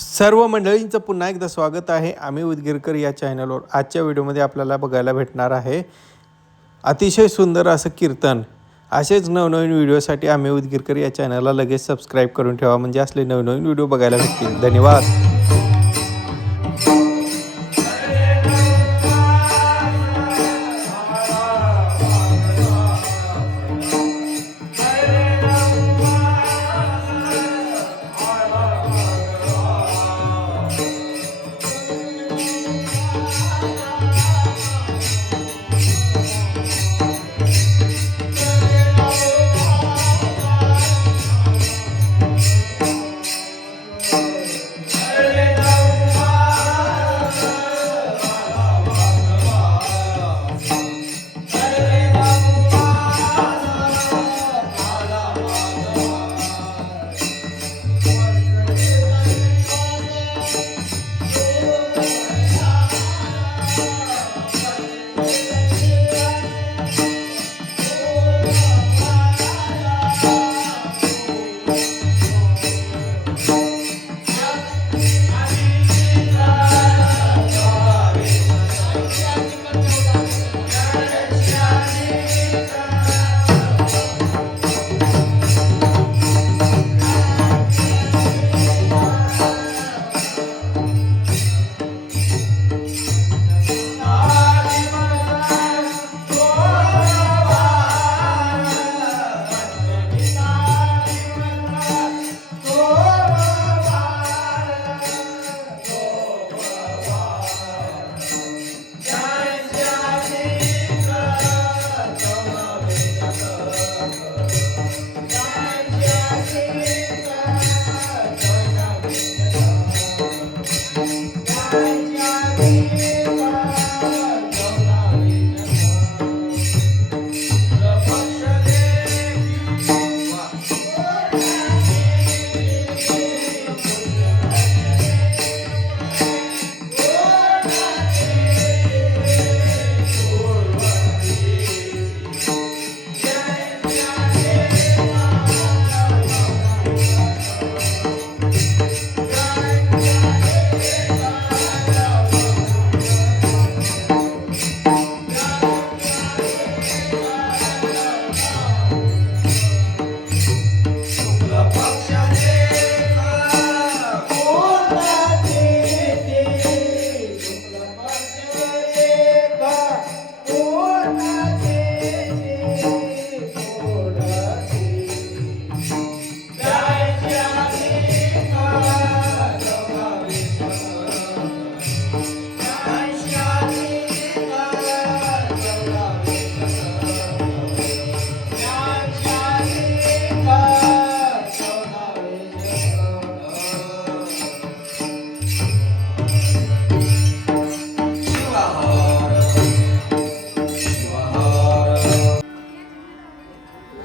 सर्व मंडळींचं पुन्हा एकदा स्वागत आहे आम्ही उदगीरकर या चॅनलवर। आजच्या व्हिडिओमध्ये आपल्याला बघायला भेटणार आहे अतिशय सुंदर असं कीर्तन। असेच नवनवीन व्हिडिओसाठी आम्ही उदगीरकर या चॅनलला लगेच सबस्क्राईब करून ठेवा, म्हणजे असले नवनवीन व्हिडिओ बघायला भेटतील। धन्यवाद।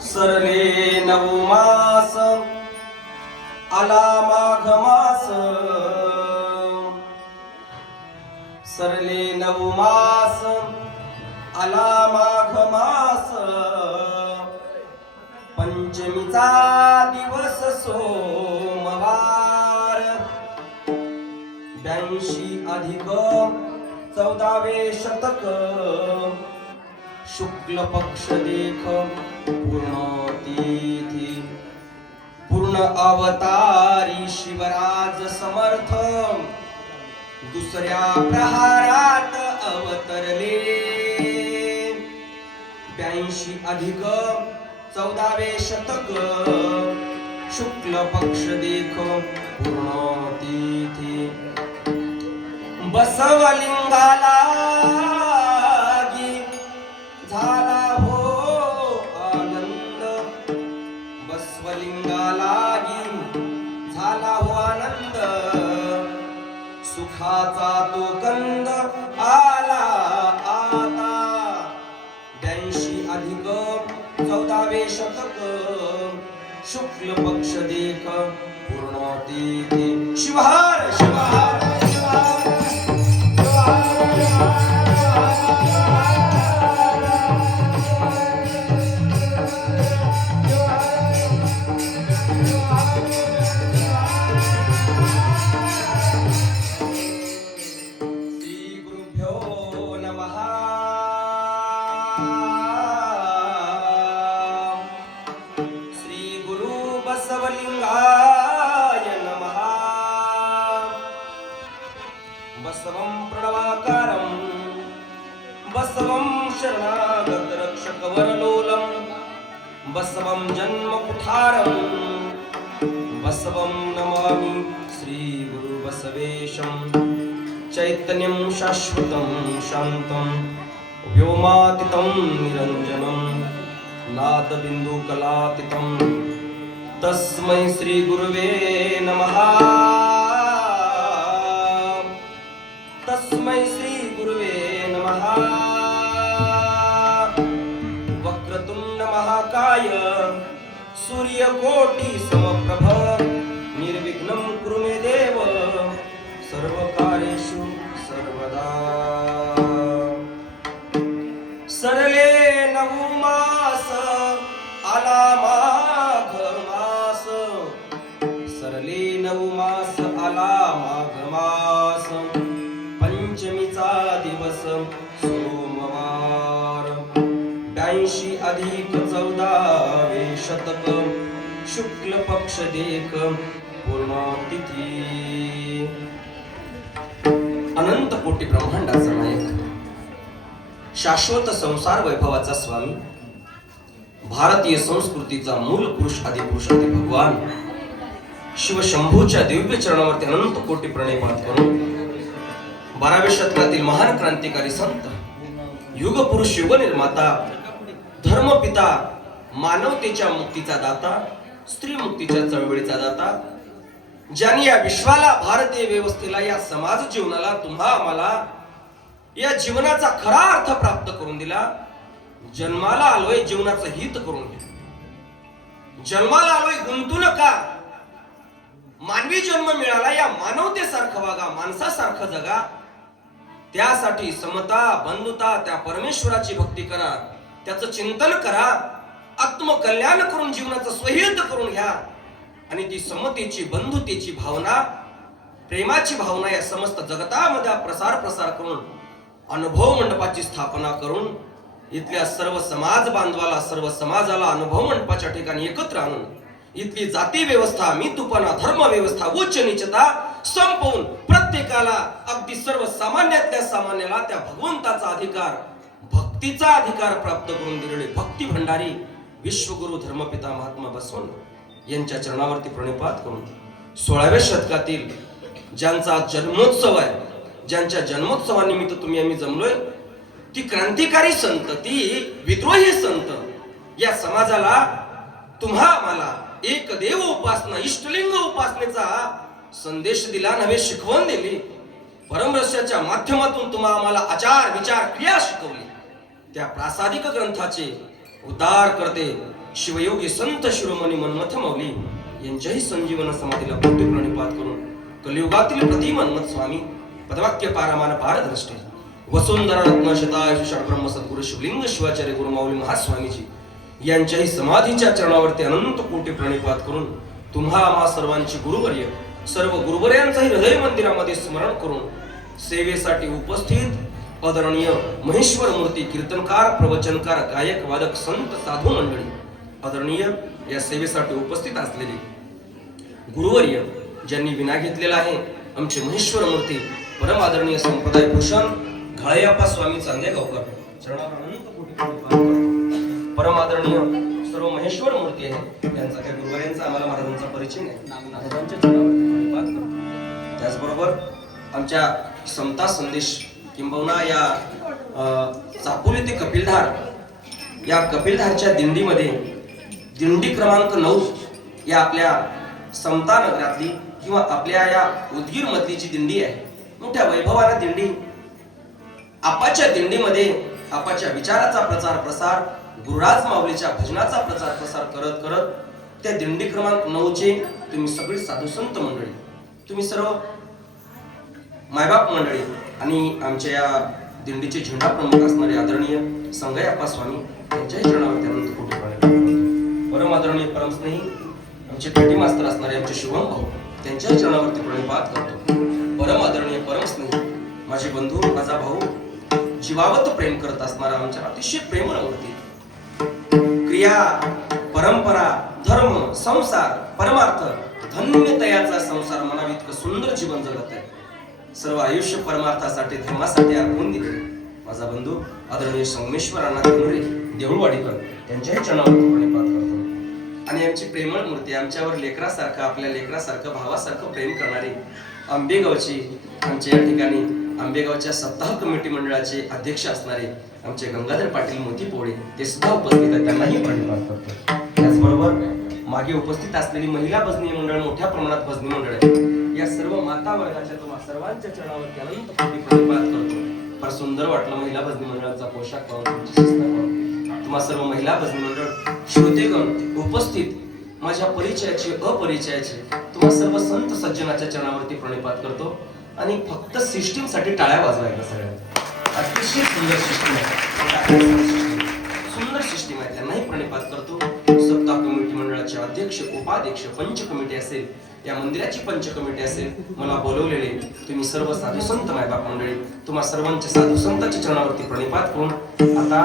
सरले नऊ मास आला माघ मास, सरले नऊ मास आला माघ मास, पंचमीचा दिवस सोमवार, 82 अधिक 14वे शतक, शुक्ल पक्ष देख पूर्ण तिथी, पूर्ण अवतारी शिवराज समर्थ, दुसऱ्या प्रहारात अवतरले, 82 अधिक 14वे शतक, शुक्ल पक्ष देख पूर्ण तिथी, बसवलिंगाला झाला हो आनंद, बसवलिंगालागी झाला हो आनंद, सुखाचा तो कंद आला आता, 82 अधिक 14वे शतक, शुक्ल पक्ष देख पूर्ण तिथी, शिवहार शिवहार बसवं प्रणवाकारं बसवं शरणागतरक्षकवरलोलं बसवं जन्मकुठारं बसवं नमामि श्रीगुरुबसवेशं चैतन्यं शाश्वतं शान्तं व्योमातीतं निरञ्जनं नादबिन्दुकलातीतं तस्मै श्रीगुरुवे नमः तस्मै श्रीगुरुवे नमः वक्रतुण्ड महाकाय सूर्यकोटि समप्रभ निर्विघ्नं कुरु मे देव सर्वकार्येषु सर्वदा सरले नवमास आला माघ मास सरले नवमास आला माघ मास पंचमीचा दिवस सोमवार 82 अधिक 14 शतक शुक्ल पक्ष देख पूर्ण तिथी अनंत कोटी ब्रह्मांडाचा नायक शाश्वत संसार वैभवाचा स्वामी भारतीय संस्कृतीचा मूल पुरुष आदि भगवान शिव शंभूच्या दिव्य चरणावरती अनंत कोटी प्रणिपात करून 12व्या शतकातील महान क्रांतिकारी संत युग पुरुष युग निर्माता धर्मपिता मानवतेच्या मुक्तीचा दाता स्त्री मुक्तीच्या चळवळीचा दाता ज्यांनी या विश्वाला भारतीय व्यवस्थेला या समाज जीवनाला तुम्हा आम्हाला या जीवनाचा खरा अर्थ प्राप्त करून दिला जन्माला आलोय जीवनाचं हित करून घ्या जन्माला आलोय गुंतू नका मानवी जन्म मिळाला या मानवतेसारखं वागा माणसासारखं जगा त्यासाठी समता बंधुता त्या परमेश्वराची भक्ती करा त्याचं चिंतन करा आत्मकल्याण करून जीवनाचं स्वहित करून घ्या आणि ती समतेची बंधुतेची भावना प्रेमाची भावना या समस्त जगतामध्ये प्रसार करून अनुभव मंडपाची स्थापना करून इथल्या सर्व समाज बांधवाला सर्व समाजाला अनुभव मंडपाच्या ठिकाणी एकत्र आणून इथली जाती व्यवस्था मितुपणा धर्म व्यवस्था उच्च नीचता संपवून प्रत्येकाला अगदी सर्व सामान्यातल्या सामान्याला त्या भगवंताचा अधिकार भक्तीचा अधिकार प्राप्त करून दिलेले भक्ती भंडारी विश्वगुरु धर्मपिता महात्मा बसवण्ण यांच्या चरणावरती प्रणिपात करून 16व्या शतकातील ज्यांचा जन्मोत्सव आहे ज्यांच्या जन्मोत्सवानिमित्त तुम्ही आम्ही जमलोय ती क्रांतिकारी संत ती विद्रोही संत या समाजाला तुम्हा आम्हाला एक देव उपासना इष्टलिंग उपासनेचा संदेश दिला नव्हे शिकवण दिली परमरहस्याच्या माध्यमातून तुम्हा आम्हाला आचार विचार क्रिया शिकवली त्या प्रासादिक ग्रंथाचे उद्धार करते शिवयोगी संत शिरोमणी मन्मथ मौली यांच्याही संजीवन समाधीला कोटी प्रणिपात करून कलियुगातील प्रतिमन्मथ स्वामी पदवाक्य पारामान पारदृष्टे वसुंधरा रत्नशताय षडब्रह्म सद्गुरु शिवलिंग शिवाचार्य गुरु माऊली महास्वामीजी यांच्याही समाधीच्या चरणावरती अनंत कोटी प्रणिपात करून तुम्हा आम्हा सर्वांची गुरुवर्य सर्व गुरुवर्यांचाही हृदय मंदिरामध्ये स्मरण करून सेवेसाठी उपस्थित आदरणीय महेश्वर मूर्ती कीर्तनकार प्रवचनकार गायक वादक संत साधू मंडळी आदरणीय या सेवेसाठी उपस्थित असलेले गुरुवर्य ज्यांनी विना घेतलेला आहे आमचे महेश्वर मूर्ती परम आदरणीय संप्रदाय भूषण घाळेप्पा स्वामी चांदेगावकर चरणावर अनंत कोटी प्रणिपात करतो परम आदरणीय सर्व महेश्वर मूर्ती आहे त्यांचा काही गुरुवर्यांचा आम्हाला महाराजांचा परिचय नाही महाराजांच्या चरणावरती प्रणिपात करतो त्याचबरोबर आमच्या समता संदेश किंबहुना या चापोली ते कपिलधार या कपिलधारच्या दिंडीमध्ये दिंडी क्रमांक 9 या आपल्या समता नगरातली किंवा आपल्या या उदगीर मधली जी दिंडी आहे मोठ्या वैभवाला दिंडी आपाच्या दिंडीमध्ये आपाच्या विचाराचा प्रचार प्रसार गुरुराज माऊलीच्या भजनाचा प्रचार प्रसार करत करत त्या दिंडी क्रमांक 9 चे तुम्ही सगळी साधू संत मंडळी तुम्ही सर्व मायबाप मंडळी आणि आमच्या या दिंडीचे झेंडा प्रमुख असणारे आदरणीय संगयप्पा स्वामी यांच्याही चरणावरती अनंत कोटी प्रणिपात परम आदरणीय परमस्नेही आमचे पेटी मास्तर असणारे आमचे शुभम भाऊ त्यांच्याही चरणावरती प्रणिपात करतो परम आदरणीय परमस्नेही माझे बंधू माझा भाऊ जीवावत प्रेम करत असणारा आमच्या अतिशय प्रेमळ मूर्ती क्रिया परंपरा धर्म संसार परमार्थ धन्यतयाचा संसार म्हणावी इतकं सुंदर जीवन जगत आहे सर्व आयुष्य परमार्थासाठी धर्मासाठी अर्पून दिले माझा बंधू आदरणीय संगमेश्वर अण्णा देवरे देऊळवाडीकर यांच्याही चरणावरती प्रणिपात करतो. आणि आमची प्रेमळ मूर्ती आमच्यावर लेकरासारखं आपल्या लेकरासारखं भावासारखं प्रेम करणारी आंबेगावची आमच्या या ठिकाणी आंबेगावच्या सप्ताह कमिटी मंडळाचे अध्यक्ष असणारे आमचे गंगाधर पाटील मोतीपोळे ते सुद्धा उपस्थित आहेत, त्यांनाही प्रणिपात करतो. त्याचबरोबर मागे उपस्थित असलेली महिला भजनी मंडळ मोठ्या प्रमाणात भजनी मंडळ आहे या सर्व माता वर्गाच्या तुम्हा सर्वांच्या चरणावरती अनंत कोटी प्रणिपात करतो. फार सुंदर वाटलं महिला भजनी मंडळाचा पोशाख पाहून, तुमची शिस्त पाहून. तुम्हा सर्व महिला भजनी मंडळ श्रोतेगण उपस्थित माझ्या परिचयाची अपरिचयाची तुम्हा सर्व संत सज्जनाच्या चरणावरती प्रणिपात करतो. आणि फक्त सिस्टीम साठी टाळ्या वाजवायला सगळ्या अतिशय सुंदर सिस्टीम आहे, सुंदर सिस्टीम आहे, त्यांनाही प्रणिपात करतो. सप्ताह कमिटी मंडळाचे अध्यक्ष उपाध्यक्ष पंच कमिटी असेल या मंदिराची पंच कमिटी असेल मला बोलवलेले तुम्ही सर्व साधू संत मायबाप मंडळी तुम्हा सर्वांच्या साधू संतांच्या चरणावरती प्रणिपात करून आता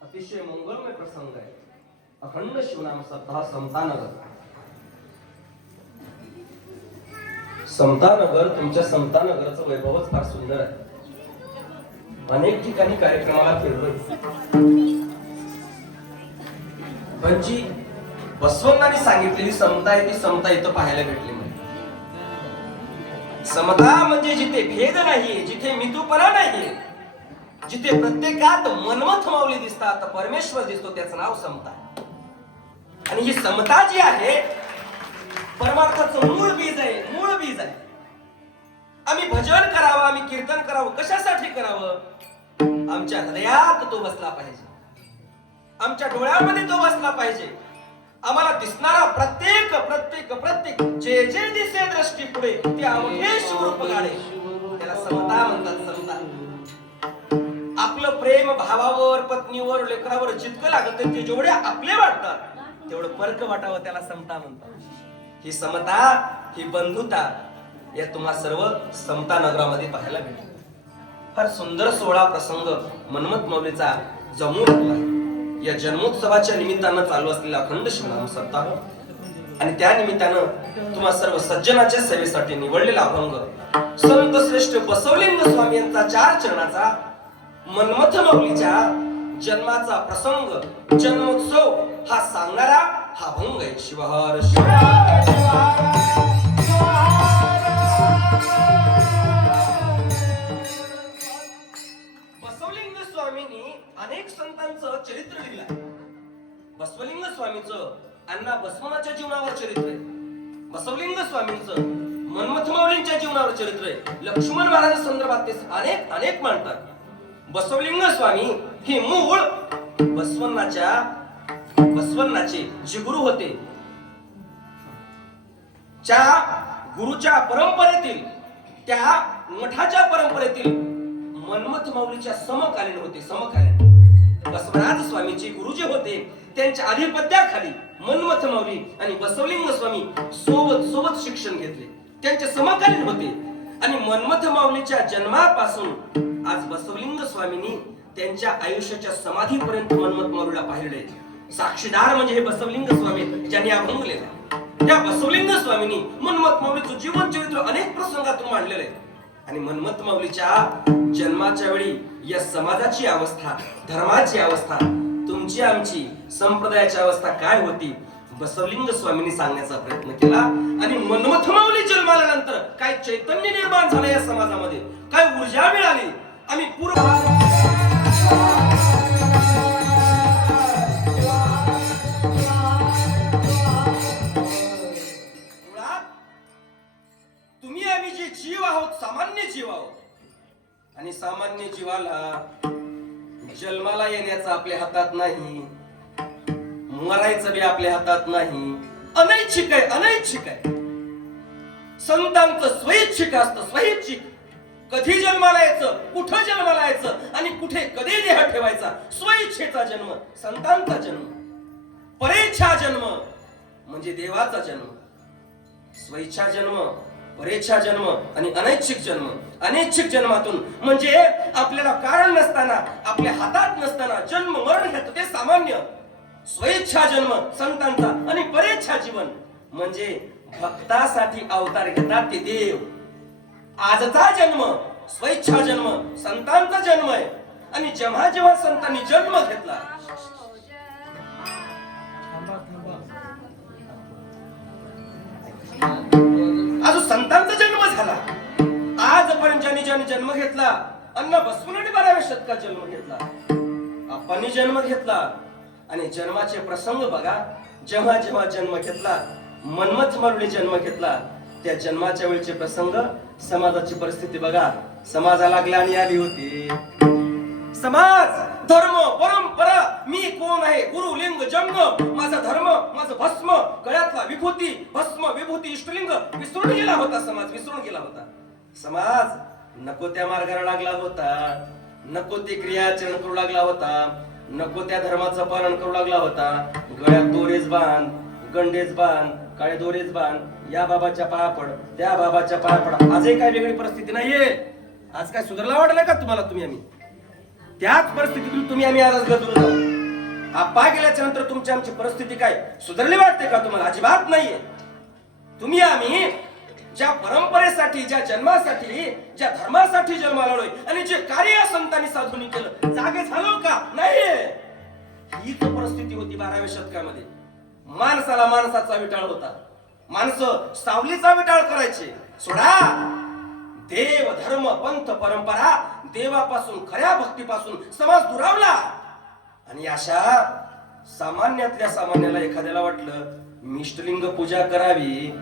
अतिशय मंगलमय प्रसंग आहे. अखंड शिवनाम सप्ताह समतानगर. समतानगर तुमच्या समतानगरचं वैभवच फार सुंदर आहे. अनेक ठिकाणी कार्यक्रमाला फिरलोय पण जी बसवण्णांनी सांगितलेली समता आहे ती समता इथं पाहायला भेटली नाही. समता म्हणजे जिथे भेद नाही, जिथे मितूपणा नाही, जिथे प्रत्येकात मनमथ माऊली दिसतात परमेश्वर दिसतो त्याचं नाव समता. आणि ही समता जी आहे परमार्थाचं मूळ बीज आहे, मूळ बीज आहे. आम्ही भजन करावं, आम्ही कीर्तन करावं, कशासाठी करावं? आमच्या हृदयात तो बसला पाहिजे, आमच्या डोळ्यामध्ये तो बसला पाहिजे. आम्हाला दिसणारा प्रत्येक प्रत्येक प्रत्येक जे जे दिसे दृष्टी पुढे ते अवघे शिवरूप गाडे त्याला समता म्हणतात. समता आपलं प्रेम भावावर पत्नीवर लेकरावर जितकं लागत ते जेवढे आपले वाटतात तेवढं परक वाटावं त्याला समता म्हणतात. ही समता ही बंधुता या तुम्हा सर्व समता नगरामध्ये पाहायला भेटते. फार सुंदर सोहळा प्रसंग मनमथ माऊलीचा जमू लागला या जन्मोत्सवाच्या निमित्तानं चालू असलेला अखंड शिवनाम सप्ताह. आणि त्या निमित्तानं तुम्हा सर्व सज्जनाच्या सेवेसाठी निवडलेला अभंग संत श्रेष्ठ बसवलिंग स्वामी यांचा 4 चरणाचा मनमथ माऊलीच्या जन्माचा प्रसंग जन्मोत्सव हा सांगणारा हा अभंग आहे. शिवहर बसवलिंग स्वामींनी अनेक संतांचं चरित्र लिहिलं. बसवलिंग स्वामींचं अण्णा बसवनाच्या जीवनावर चरित्र आहे. बसवलिंग स्वामींचं मनमथ माऊलींच्या जीवनावर चरित्र आहे. लक्ष्मण महाराज संदर्भात ते अनेक अनेक मांडतात. बसवलिंग स्वामी हे मूळ बसवण्णाचे जे गुरु होते त्या गुरुच्या परंपरेतील त्या मठाच्या परंपरेतील मनमथ माऊलीच्या समकालीन होते. समकालीन बसवराज स्वामीचे गुरु जे होते त्यांच्या आधिपत्याखाली मनमथ माऊली आणि बसवलिंग स्वामी सोबत सोबत शिक्षण घेतले. त्यांचे समकालीन होते. आणि मनमथ माऊलीच्या जन्मापासून आज बसवलिंग स्वामींनी त्यांच्या आयुष्याच्या समाधीपर्यंत मनमथ माऊलीला पाहिलेले. साक्षीदार म्हणजे हे बसवलिंग स्वामी ज्यांनी अभंग लिहिला. त्या बसवलिंग स्वामींनी मनमथ माऊलीचं जीवन चरित्र अनेक प्रसंगातून मांडलेलं आहे. आणि मनमथ माऊलीच्या जन्माच्या वेळी या समाजाची अवस्था, धर्माची अवस्था, तुमची आमची संप्रदायाची अवस्था काय होती बसवलिंग स्वामींनी सांगण्याचा प्रयत्न केला. आणि मनमथ माऊली जन्माल्यानंतर काय चैतन्य निर्माण झालं या समाजामध्ये, काय ऊर्जा मिळाली. आम्ही सामान्य जीवाला जन्माला येण्याचं आपल्या हातात नाही, मरायचं बी आपल्या हातात नाही. अनैच्छिक आहे, अनैच्छिक आहे. संतांचं स्वैच्छिक असतं, स्वैच्छिक. कधी जन्माला यायचं, कुठं जन्माला यायचं आणि कुठे कधी देह ठेवायचा, स्वइच्छेचा जन्म संतांचा जन्म. परेच्छा जन्म म्हणजे देवाचा जन्म. स्वइच्छा जन्म, परेच्छा जन्म आणि अनैच्छिक जन्म. अनैच्छिक जन्मातून म्हणजे आपल्याला कारण नसताना, आपल्या हातात नसताना जन्म मरण घेतो ते सामान्य. स्वइच्छा जन्म संतांचा आणि परेच्छा जीवन म्हणजे भक्तासाठी अवतार घेतात ते देव. आजचा जन्म स्वइच्छा जन्म संतांचा जन्म आहे. आणि जेव्हा जेव्हा संतांनी जन्म घेतला, आज संतांचा जन्म झाला. आजपर्यंत ज्यांनी जन्म घेतला, अन्न बसवून 12व्या शतकात जन्म घेतला, आपण जन्म घेतला. आणि जन्माचे प्रसंग बघा. जेव्हा जेव्हा जन्म घेतला, मनमथ मारुली जन्म घेतला, त्या जन्माच्या वेळचे प्रसंग, समाजाची परिस्थिती बघा. समाजाला ग्लानी आली होती. समाज, धर्म, परंपरा, मी कोण आहे, गुरु, लिंग, जंग, माझा धर्म, माझं भस्म, गळ्यातला विभूती, भस्म, विभूती, इष्टलिंग विसरून गेला होता. समाज विसरून गेला होता. समाज नको त्या मार्गाला लागला होता, नको ते क्रियाचरण करू लागला होता, नको त्या धर्माचं पालन करू लागला होता. गळ्यात दोरेच बांध, गंडेच बांध, काळे दोरेच बांध, या बाबाच्या पाया पड, त्या बाबाच्या पाया पड. आजही काय वेगळी परिस्थिती नाहीये. आज काय सुधारला वाटलं का तुम्हाला? तुम्ही आम्ही त्याच परिस्थितीतून तुम्ही आम्ही आज गजरू जाऊ. आप्पा गेल्याच्या नंतर तुमची आमची परिस्थिती काय सुधारली वाटते का तुम्हाला? अजिबात नाहीये. तुम्ही आम्ही ज्या परंपरेसाठी, ज्या जन्मासाठी, ज्या धर्मासाठी जन्माला आलोय आणि जे कार्य संतांनी साधून केलं, जागे झालो का? नाहीये. हीच परिस्थिती होती 12व्या शतकामध्ये. माणसाला माणसाचा विटाळ होता. माणसं सावलीचा विटाळ करायचे. सोडा देव, धर्म, पंथ, परंपरा, देवापासून, खऱ्या भक्तीपासून समाज दुरावला. आणि अशा सामान्यातल्या सामान्याला एखाद्याला वाटलं मी इष्टलिंग पूजा करावी,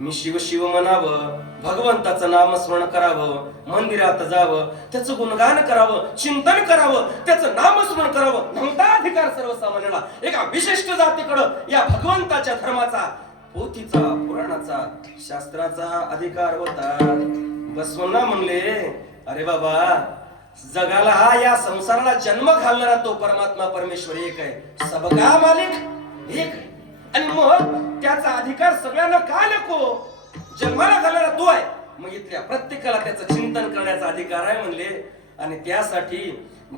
मी शिव शिव म्हणावं, भगवंताचं नामस्मरण करावं, मंदिरात जावं, त्याचं गुणगान करावं, चिंतन करावं, त्याचं नामस्मरण करावं. नव्हता अधिकार सर्वसामान्याला. एका विशिष्ट जातीकडं या भगवंताच्या धर्माचा, पोथीचा, पुराणाचा, शास्त्राचा अधिकार होता. बसवण्णा म्हणले, अरे बाबा, जगाला, या संसाराला जन्म घालणारा तो परमात्मा परमेश्वर एक आहे, सबका मालिक एक आहे. आणि मग त्याचा अधिकार सगळ्यांना का नको? जन्माला घालणारा तो आहे, मग इथल्या प्रत्येकाला त्याचं चिंतन करण्याचा अधिकार आहे म्हणले. आणि त्यासाठी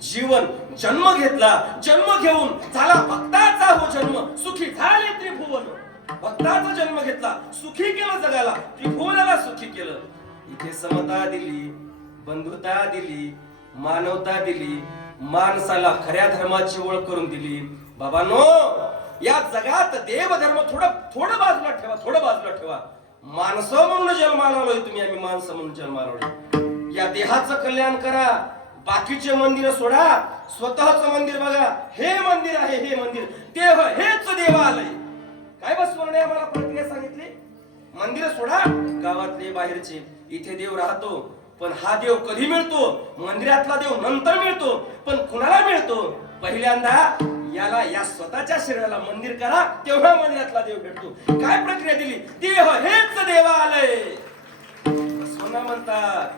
जीवन जन्म घेतला. जन्म घेऊन झाला भक्ताचा हो जन्म, सुखी झाले त्रिभुवन. भक्ताचा जन्म घेतला, सुखी केलं जगाला, त्रिभुवनाला सुखी केलं. इथे समता दिली, बंधुता दिली, मानवता दिली, माणसाला खऱ्या धर्माची ओळख करून दिली. बाबांनो, या जगात देव धर्म थोडं बाजूला ठेवा, थोडं बाजूला ठेवा. माणसं म्हणून जन्माला आलोय तुम्ही, आम्ही माणसं म्हणून जन्माला आलोय. या देहाचं कल्याण करा, बाकीचे मंदिर सोडा, स्वतःचं मंदिर बघा. हे मंदिर आहे, हे मंदिर, देव हेच देवालय. काय बसवणे आम्हाला प्रक्रिया सांगितली? मंदिर सोडा, गावातले बाहेरचे. इथे देव राहतो, पण हा देव कधी मिळतो? मंदिरातला देव नंतर मिळतो, पण कुणाला मिळतो? पहिल्यांदा याला, या स्वतःच्या शरीराला मंदिर करा, तेव्हा मंदिरातला देव भेटतो. काय प्रक्रिया दिली? देह हेच देवालय. बसवण्णा म्हणतात,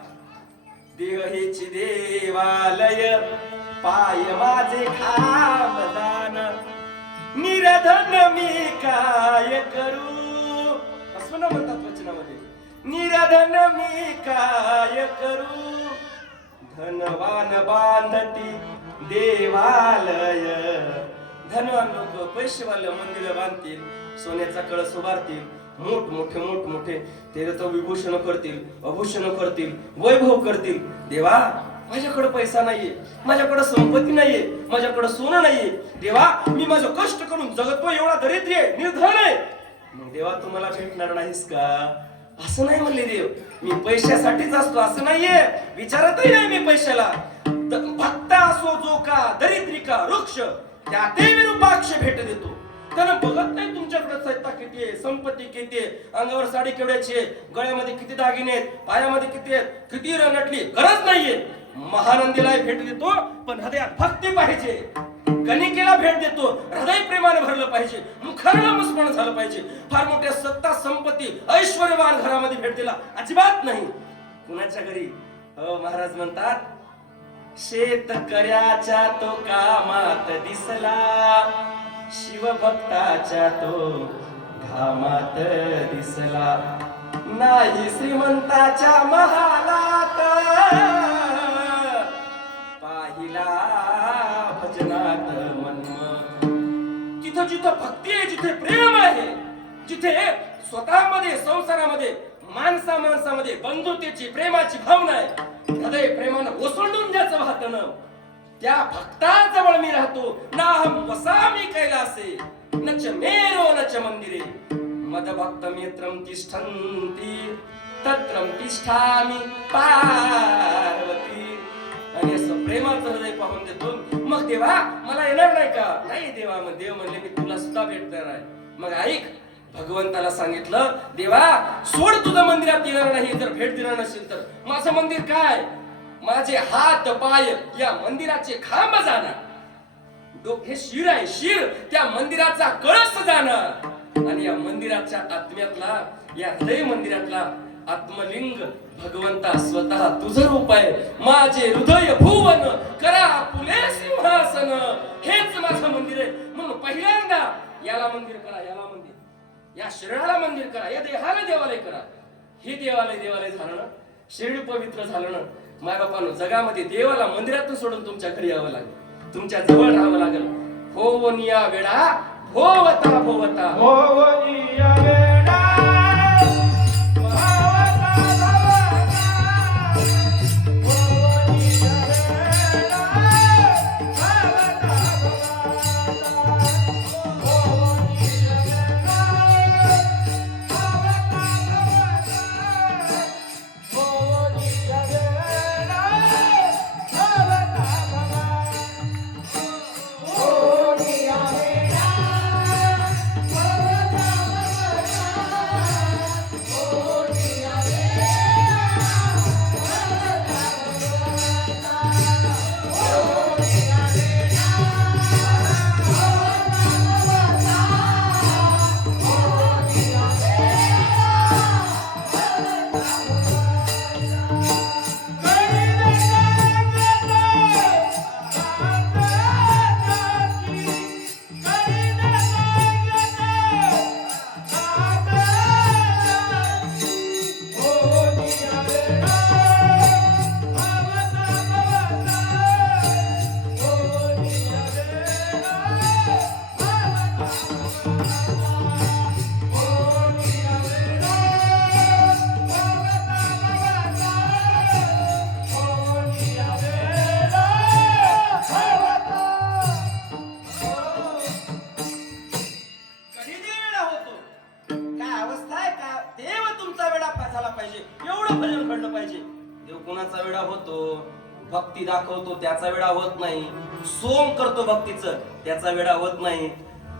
देह हेच देवालय, पाय माझे खामदान, निरधन मी काय करू. बसवण्णा म्हणतात वचनामध्ये, निरधन मी काय करू, धनवान बांधती देवालय. धनवान लोक, पैसेवाले मंदिर बांधतील, सोन्याचा कळस उभारतील, मोठमोठे ते विभूषण करतील, अभूषण करतील, वैभव करतील. देवा, माझ्याकडे पैसा नाहीये, माझ्याकडे संपत्ती नाहीये, माझ्याकडे सोनं नाहीये. देवा, मी माझं कष्ट करून जगतो, एवढा दरिद्री आहे, निर्धन आहे. मग देवा, तुम्हाला भेटणार नाहीस का? असं नाही म्हणले देव. मी पैशासाठीच असतो असं नाहीये, विचारतही नाही मी पैशाला. भक्त असो जो का, दरिद्री का, वृक्ष, त्या ते विरूपाक्ष भेट देतो. त्यानं बघत नाही तुमच्याकडे सत्ता किती आहे, संपत्ती किती आहे, अंगावर साडी केवढ्याची आहे, गळ्यामध्ये किती दागिने आहेत, पायामध्ये किती आहेत, किती नटली, गरज नाहीये. महानंदीला भेट देतो पण हृदयात भक्ती पाहिजे. गणिकेला भेट देतो हृदय प्रेमाने भरलं पाहिजे. मुखाला मुस्मरण झालं पाहिजे. फार मोठ्या सत्ता संपत्ती ऐश्वर्यवान घरामध्ये भेट दिला अजिबात नाही. कुणाच्या घरी महाराज म्हणतात शेतकऱ्याच्या तो कामात दिसला, शिवभक्ताच्या तो घामात दिसला. नाही श्रीमंताच्या महालात पाहिला भजनात मन्मथ. जिथं जिथं भक्ती आहे, जिथे प्रेम आहे, जिथे स्वतःमध्ये संसारामध्ये माणसामध्ये बंधुतेची प्रेमाची भावना आहे, हृदय प्रेमानं ओसंडून द्यायचं वाहतनं, त्या भक्ताजवळ मी राहतो. नाहम वसामी कैलासे न च मेरो न च मंदिरे मदभक्त मित्रं तिष्ठन्ति तत्रं तिष्ठामि पार्वती. आणि असं प्रेमाचं हृदय पाहून देतो. मग देवा मला येणार नाही का? नाही देवा. मग देव म्हणले मी तुला सुद्धा भेटणार आहे. मग ऐक, भगवंताला सांगितलं देवा सोड तुझं मंदिरात येणार नाही. जर भेट देणार नसेल तर माझं मंदिर काय? माझे हात पाय या मंदिराचे खांब जाणार. डोके शिर आहे, शिर त्या मंदिराचा कळस जाणार. आणि या मंदिराच्या आत्म्यातला, या हृदय मंदिरातला आत्मलिंग भगवंता स्वतः तुझं रूप आहे. माझे हृदय भुवन करा फुले सिंहासन. हेच माझं मंदिर आहे. म्हणून पहिल्यांदा याला मंदिर करा, याला मंदिर, या शरीराला मंदिर करा, या देहाला देवालय करा. हे देवालय झालं ना, शरीर पवित्र झालं ना. माय बापानो, जगामध्ये देवाला मंदिरातून सोडून तुमच्या घरी यावं लागेल, तुमच्या जवळ राहावं लागेल. होवनिया वेळा भोवता भोवता होवनिया वेडा कुणाचा वेळा होतो, भक्ती दाखवतो त्याचा वेळा होत नाही, सोम करतो भक्तीचं त्याचा वेळा होत नाही,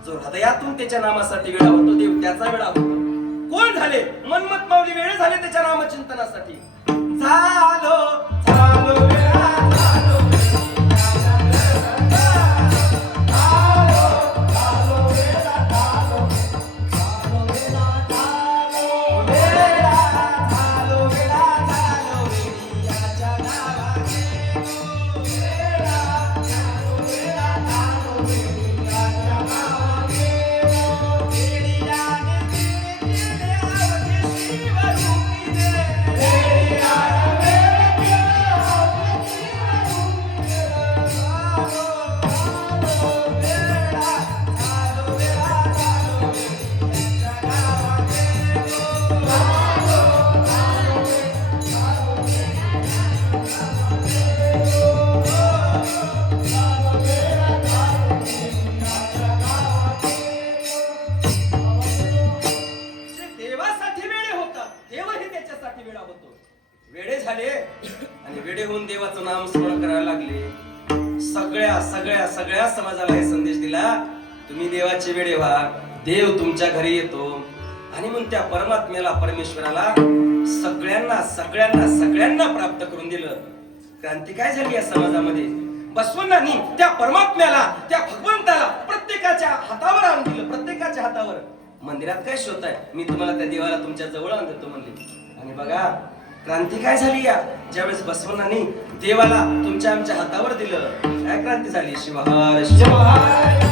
जो हृदयातून त्याच्या नामासाठी वेळा होतो देव त्याचा वेळा होतो. कोण झाले? मनमत माऊली वेळ झाले त्याच्या नामचिंतनासाठी. झालो झालो वेळा झालो वेडे झाले आणि वेडे होऊन देवाचं नाम स्मरण करायला लागले. सगळ्या समाजाला हे संदेश दिला, तुम्ही देवाचे वेडे व्हा, देव तुमच्या घरी येतो. आणि मग त्या परमात्म्याला, परमेश्वराला सगळ्यांना प्राप्त करून दिलं. क्रांती काय झाली या समाजामध्ये? बसवण्णांनी त्या परमात्म्याला, त्या भगवंताला प्रत्येकाच्या हातावर आणून दिलं, प्रत्येकाच्या हातावर. मंदिरात काय शोध आहे? मी तुम्हाला त्या देवाला तुमच्या जवळ आणून देतो म्हणले. आणि बघा क्रांती काय झाली या ज्यावेळेस बसवण्णांनी देवाला तुमच्या आमच्या हातावर दिलं. काय क्रांती झाली? शिवहार शिवहार.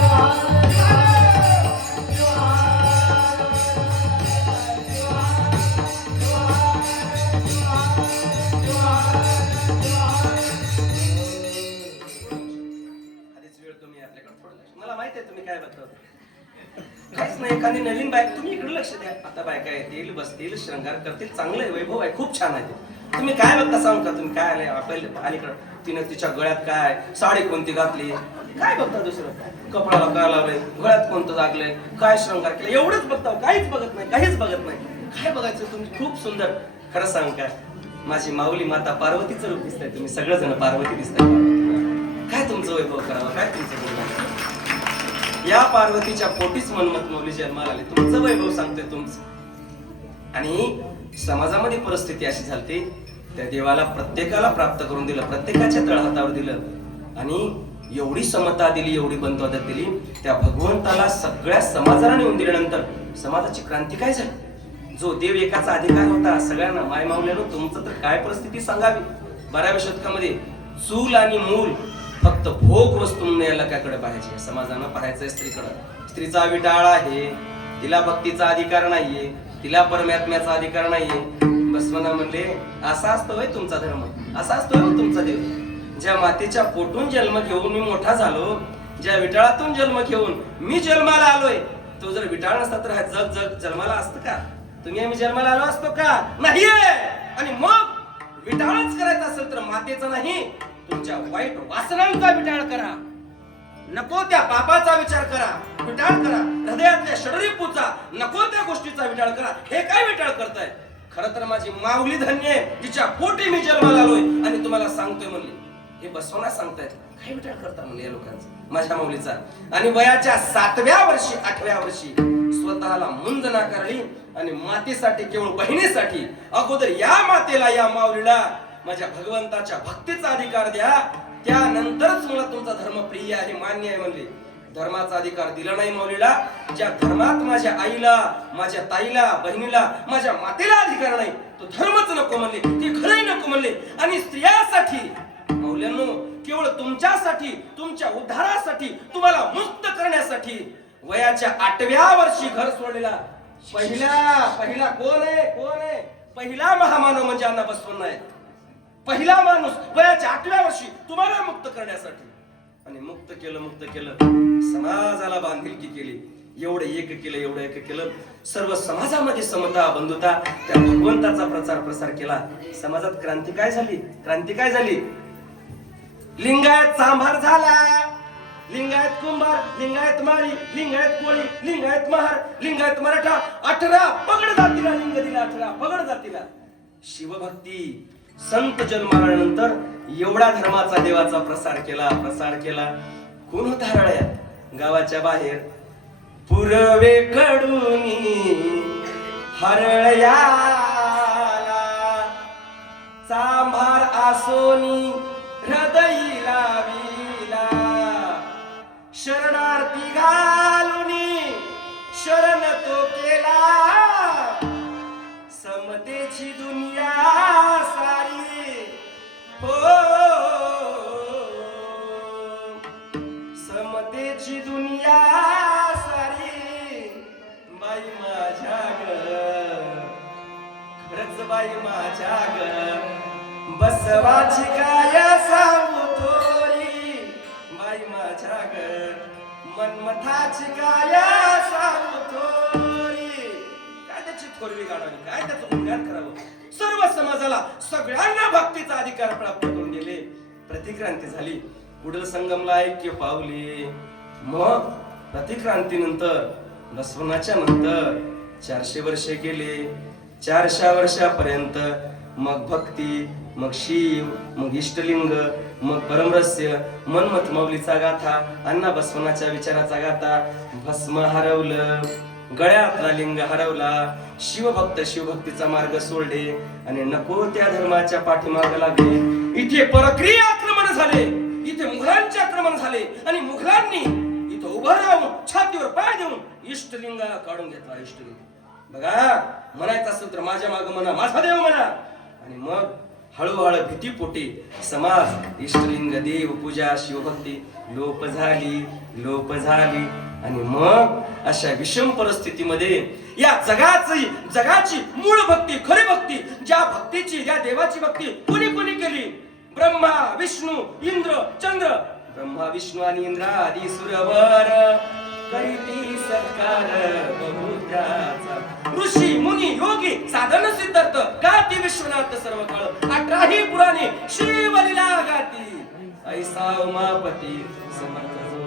मला माहित आहे तुम्ही काय बघता. काहीच नाही, एखादी नवीन बायक, तुम्ही इकडे लक्ष द्या. आता बायका येतील, बसतील, श्रृंगार करतील, चांगलं आहे, वैभव आहे, खूप छान आहे ते. तुम्ही काय बघता सांगू का? तुम्ही काय आले आपल्या अलीकडं, तिने तिच्या गळ्यात काय, साडी कोणती घातली, काय बघता? दुसरं कपड्याला काय लावलंय, गळ्यात कोणतं लागलंय, काय श्रृंगार केलं, एवढंच बघता. काहीच बघत नाही, काहीच बघत नाही. काय बघायचं? तुम्ही खूप सुंदर. खरं सांग का, माझी माऊली माता पार्वतीचं रूप दिसतंय. तुम्ही सगळेजण पार्वती दिसताय. काय तुमचं वैभव करावं, काय तुमचं गुणगान? या पार्वतीच्या पोटीच मनमत माऊली जन्माला आले. तुमचं वैभव सांगतोय तुमचं. आणि समाजामध्ये परिस्थिती अशी झाली, त्या देवाला प्रत्येकाला प्राप्त करून दिलं, प्रत्येकाच्या तळहातावर दिलं. आणि एवढी समता दिली, एवढी बंधुता दिली, त्या भगवंताला सगळ्या समाजाला नेऊन दिल्यानंतर समाजाची क्रांती काय झाली? जो देव एकाचा अधिकार होता सगळ्यांना, माय माऊल्यानं तुमचं तर काय परिस्थिती सांगावी. 12व्या शतकामध्ये चूल आणि मूल फक्त भोग वस्तू लोकांकडे पाहायचे, समाजानं पाहायचंय स्त्रीकडे. स्त्रीचा विटाळ आहे, तिला भक्तीचा अधिकार नाहीये, तिला परमात्म्याचा अधिकार नाहीये. बसवण्णा म्हणले असा असतोय तुमचा धर्म, असा असतोय तुमचा देव. ज्या मातेच्या पोटून जन्म घेऊन मी मोठा झालो, ज्या विटाळातून जन्म घेऊन मी जन्माला आलोय, तो जर विटाळ नसता तर हा जग जग जन्माला असतं का? तुम्ही आम्ही जन्माला आलो असतो का? नाहीये. आणि मग विटाळच करायचा असेल तर मातेचा नाही, तुमच्या वाईट वासनांचा विचार करा, नको त्या पापाचा विचार करा, विचार करा. हृदयातल्या षडरिपूचा नको त्या गोष्टीचा विचार करा. हे काय विचार करताय? खरं तर माझी माऊली धन्य आहे, तिच्या पोटी मी जन्माला आलोय आणि तुम्हाला सांगतोय म्हणले. हे बसवण्णा सांगतायत. काय विचार करता म्हणले या लोकांचा, माझ्या माऊलीचा. आणि वयाच्या 7व्या वर्षी 8व्या वर्षी स्वतःला मुंज नाकारली आणि मातेसाठी, केवळ बहिणीसाठी, अगोदर या मातेला, या माऊलीला माझ्या भगवंताच्या भक्तीचा अधिकार द्या, त्यानंतरच मला तुमचा धर्म प्रिय आहे, मान्य आहे म्हणले. धर्माचा अधिकार दिला नाही माऊलीला. ज्या धर्मात माझ्या आईला, माझ्या ताईला, बहिणीला, माझ्या मातेला अधिकार नाही, तो धर्मच नको म्हणले, ते खरंही नको म्हणले. आणि स्त्रियांसाठी माऊल्यांनो, केवळ तुमच्यासाठी, तुमच्या उद्धारासाठी, तुम्हाला मुक्त करण्यासाठी वयाच्या 8व्या वर्षी घर सोडलेला पहिला कोण आहे? पहिला महामानव म्हणजे अण्णा बसवण्णा आहे. पहिला माणूस वयाच्या 8व्या वर्षी तुम्हाला मुक्त करण्यासाठी. आणि मुक्त केलं, समाजाला बांधिलकी केली, एवढं एक केलं. सर्व समाजामध्ये समता, बंधुता, त्या भगवंताचा प्रचार प्रसार केला. समाजात क्रांती काय झाली? लिंगायत सांभार झाला, लिंगायत कुंभार, लिंगायत माळी, लिंगायत कोळी, लिंगायत महार, लिंगायत मराठा, 18 पगड जातीला लिंग दिला, 18 पगड जातीला. शिवभक्ती संत जन्मानंतर एवढा धर्माचा, देवाचा प्रसार केला. कोण होता हरळ्यात? गावाच्या बाहेर पूर्वेकडून हरळ्याला सांभार आसोनी हृदयी लाविला, शरणार्थी घालुनी शरण तो केला, समतेची दुनिया सारी हो, समतेची दुनिया सारी. बाई माझ्या ग, खरंच बाई माझ्या ग, बसवाची काय सांगू थोरी. बाई माझ्या ग, मनमथाची काय सांगू थोरी. काय त्याची थोरवी काढावी, काय त्याचं गुणगान करावं. सर्व समाजाला, सगळ्यांना भक्तीचा अधिकार प्राप्त करून दिले. प्रतिक्रांती झाली, पुढील संगमला ऐक्य पावले. मग प्रतिक्रांतीनंतर, बसवण्याच्या नंतर 400 वर्षे गेले. 400 वर्षापर्यंत मग भक्ती, मग शिव, मग इष्टलिंग, मग परमरहस्य, मनमथ माऊलीचा गाथा, अण्णा बसवण्याच्या विचाराचा गाथा. भस्म हरवलं, गळ्यातला लिंग हरवला, शिवभक्त शिवभक्तीचा मार्ग सोडले आणि नको त्या धर्माच्या पाठीमागे लागले. इथे परक्रिय आक्रमण झाले, इथे मुघलांचे आक्रमण झाले आणि मुघलांनी इथं उभं राहून छातीवर पाय देऊन इष्टलिंग काढून घेतला. इष्टलिंग बघा, म्हणायचं असेल तर माझ्या माग म्हणा, माझा देव म्हणा. आणि मग हळूहळू भीतीपोटी समाज इष्टलिंग देव पूजा शिवभक्ती लोप झाली. आणि मग अशा विषम परिस्थितीमध्ये या जगाची मूळ भक्ती, खरी भक्ती, ज्या भक्तीची, ज्या देवाची भक्ती कुणी केली? ब्रह्मा विष्णू इंद्र चंद्र. ब्रह्मा विष्णू आणि इंद्र आदी सुरवर करीती सत्कार बहुत्याचा. ऋषी मुनी योगी साधन सिद्धार्थ गाती विश्वनाथ सर्व काळ. 18ही पुराणे शिवलीला गाती ऐसा उमापती समर्थ जो.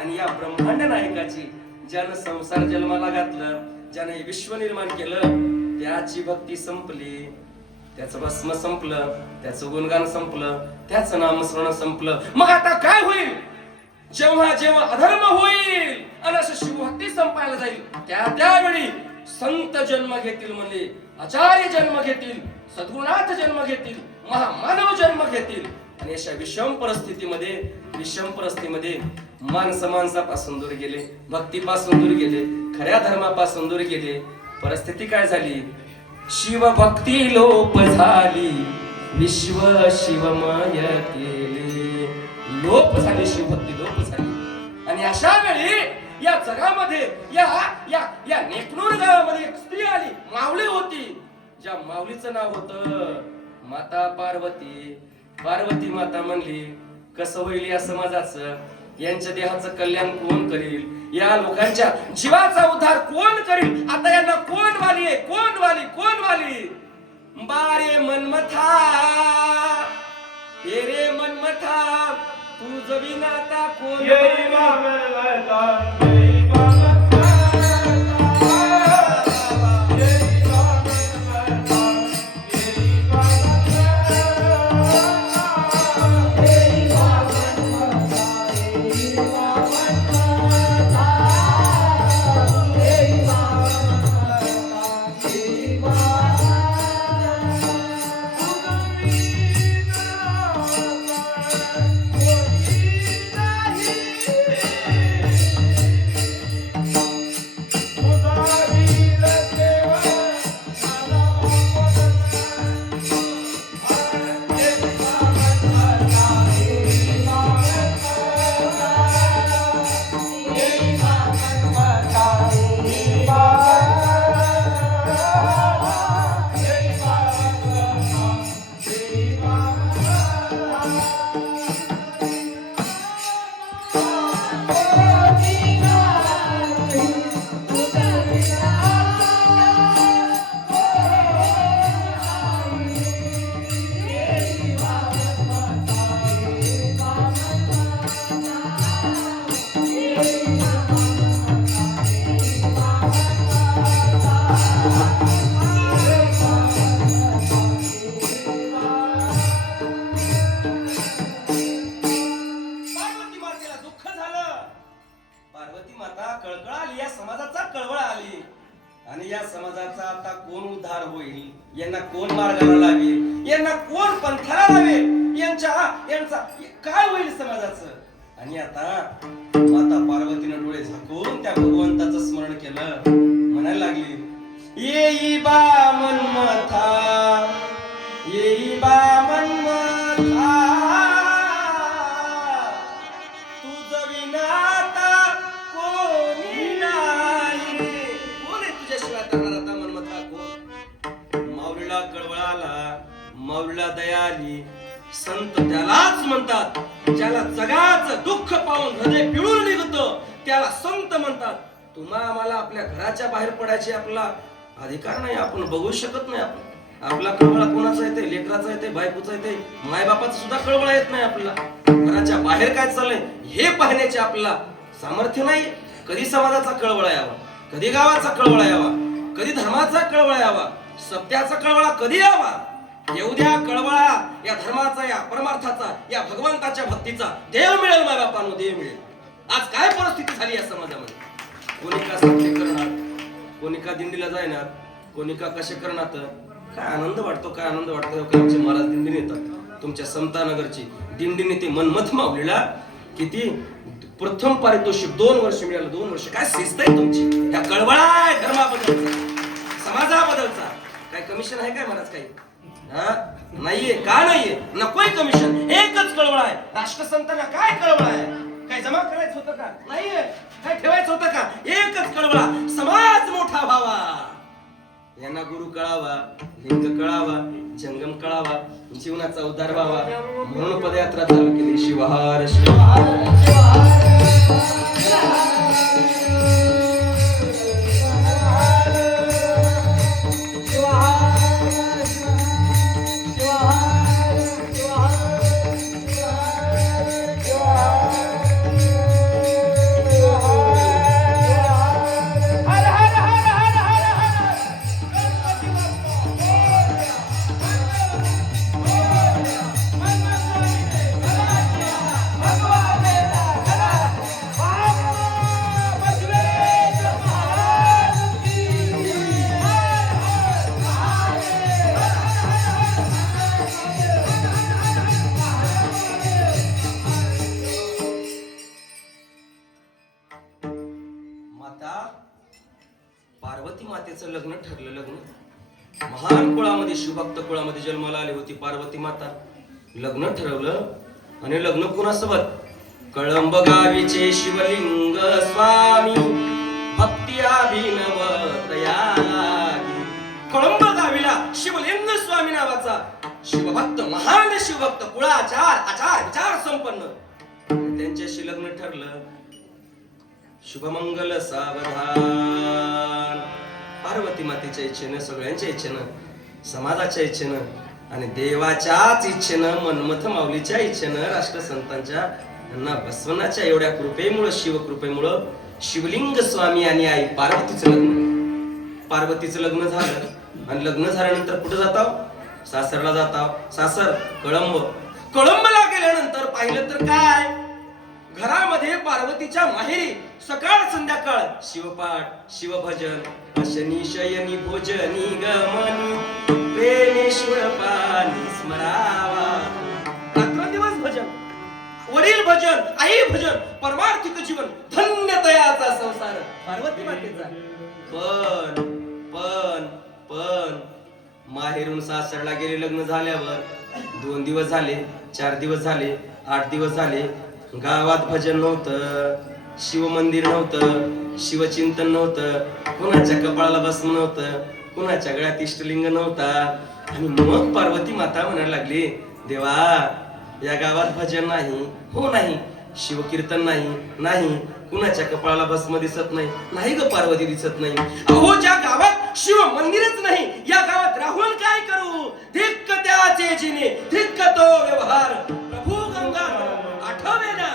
आणि या ब्रह्मांड नायकाची ज्यानं संसार जन्माला घातलं, ज्यानं हे विश्व निर्माण केलं, त्याची भक्ती संपली, त्याचं भस्म संपलं, त्याचं गुणगान संपलं, त्याचं नामस्मरण संपलं. मग आता काय होईल? जेव्हा अधर्म होईल आणि असं शिवभक्ती संपायला जाईल, त्यावेळी संत जन्म घेतील, म्हणले आचार्य जन्म घेतील, सद्गुणात जन्म घेतील, महामानव जन्म घेतील. आणि अशा विषम परिस्थितीमध्ये माणसापासून दूर गेले, भक्तीपासून दूर गेले, खऱ्या धर्मापासून दूर गेले. परिस्थिती काय झाली? शिवभक्ती लोप झाली, विश्व शिवमय केले. लोप झाली, शिवभक्ती लोप झाली. आणि अशा वेळी या जगामध्ये या नेकनूर गावामध्ये एक स्त्री आली, माऊली होती. ज्या माऊलीचं नाव होतं माता पार्वती. पार्वती माता म्हणली, कसं होईल या समाजाचं? यांच्या देहाचं कल्याण कोण करील? या लोकांच्या जीवाचा उद्धार कोण करील? आता यांना कोण वाली आहे? कोण वाली? बारे मनमथा, रे मनमथा, तुझ विनाता कोण? यांना कोण मार्गाला लावेल? यांना कोण पंथाला लावेल? यांचा काय होईल समाजाचं? आणि आता माता पार्वतीनं डोळे झाकून त्या भगवंताचं स्मरण केलं. म्हणायला लागली, येई बा मनमथा, येई बा मनमथा, तुझ विनाता कोणी नाही. कोण आहे तुझ्याशिवाय करणार आता मनमथा? कोण? माऊलीला कळवळा आला, माऊलीला दया आली. संत त्यालाच म्हणतात ज्याला जगाचं दुःख पाहून हृदय पिळून निघतं, त्याला संत म्हणतात. तुम्हा आम्हाला आपल्या घराच्या बाहेर पडायचे आपला अधिकार नाही, आपण बघू शकत नाही. आपला कळवळा कोणाचा येते? लेकराचा येते, बायकोचा येते, मायबापाचा सुद्धा कळवळा येत नाही. आपला घराच्या बाहेर काय चाललंय हे पाहण्याचे आपला सामर्थ्य नाही. कधी समाजाचा कळवळा यावा, कधी गावाचा कळवळा यावा, कधी धर्माचा कळवळा यावा, सत्याचा कळवळा कधी यावा? येऊ द्या कळवळा या धर्माचा, या परमार्थाचा, या भगवंताच्या भक्तीचा. देव मिळेल मायबापांनो, देव मिळेल. आज काय परिस्थिती झाली या समाजामध्ये? कोणी का साध्य करणार, कोणी का दिंडीला जायनात, कोणी का कसे करणार. काय आनंद वाटतो, काय आनंद वाटतो. का आमचे महाराज दिंडीने येतात, तुमच्या समतानगरची दिंडीने ते मनमथ माऊलीला किती प्रथम पारितोषिक 2 वर्ष मिळालं. 2 वर्ष काय शिस्त आहे तुमची. ह्या कळवळा आहे धर्माबद्दलचा, समाजाबद्दलचा. काय कमिशन आहे काय महाराज? काही नाहीये. का नाहीये? नकोय कमिशन. एकच कळवळा आहे. राष्ट्रसंतांना काय कळवळा आहे? काय जमा करायचं होतं का? नाहीये. काय ठेवायचं होतं का? एकच कळवळा, समाज मोठा व्हावा, यांना गुरु कळावा, लिंग कळावा, जंगम कळावा, जीवनाचा उद्धार व्हावा, म्हणून पदयात्रा चालू केली. शिवहार शिवहार पार्वती मातेचं लग्न ठरलं. लग्न महान कुळामध्ये, शिवभक्त कुळामध्ये जन्माला आली होती पार्वती माता. लग्न ठरवलं आणि लग्न कुणासोबत? कळंब गावीचे शिवलिंग स्वामी भक्ती अभिनव तयागी. कळंब गावीला शिवलिंग स्वामी नावाचा शिवभक्त, महान शिवभक्त, कुळाचार आचार विचार संपन्न, त्यांच्याशी लग्न ठरलं. शुभमंगल सावधान. पार्वती मातेच्या इच्छेनं, सगळ्यांच्या इच्छेनं, समाजाच्या इच्छेनं आणि देवाच्याच इच्छेनं, मनमथ माऊलीच्या इच्छेनं, राष्ट्रसंतांच्या यांना बसवनाच्या एवढ्या कृपेमुळं, शिवकृपेमुळं शिवलिंग स्वामी आणि आई पार्वतीचं लग्न. पार्वतीचं लग्न झालं आणि लग्न झाल्यानंतर कुठं जाताव? सासरला जाताव. सासर कळंब. कळंबला गेल्यानंतर पाहिलं तर काय, घरामध्ये पार्वतीच्या माहेरी सकाळ संध्याकाळ शिवपाठ, शिवभजन, अशनी शयनी भोजनी गमनी प्रेमेश्वर पाणी स्मरावा. रात्रंदिवस भजन, वडील भजन, आई भजन, परमार्थिक जीवन, धन्यतयाचा संसार पार्वती मातेचा. पण पण पण माहेरून सासरला गेले. लग्न झाल्यावर 2 दिवस झाले, 4 दिवस झाले, 8 दिवस झाले, गावात भजन नव्हतं, शिवमंदिर नव्हतं, शिवचिंतन नव्हतं, कुणाच्या कपाळाला भस्म नव्हतं, कुणाच्या गळ्यात इष्टलिंग नव्हता. आणि मग पार्वती माता म्हणायला लागली, देवा या गावात भजन नाही, हो नाही, शिवकीर्तन नाही, कुणाच्या कपाळाला भस्म दिसत नाही ग पार्वती दिसत नाही. अहो ज्या गावात शिव मंदिरच नाही, या गावात राहून काय करू? धिक्क त्याचे जिने, धिक्क तो व्यवहार, प्रभू गंगा आठवे ना.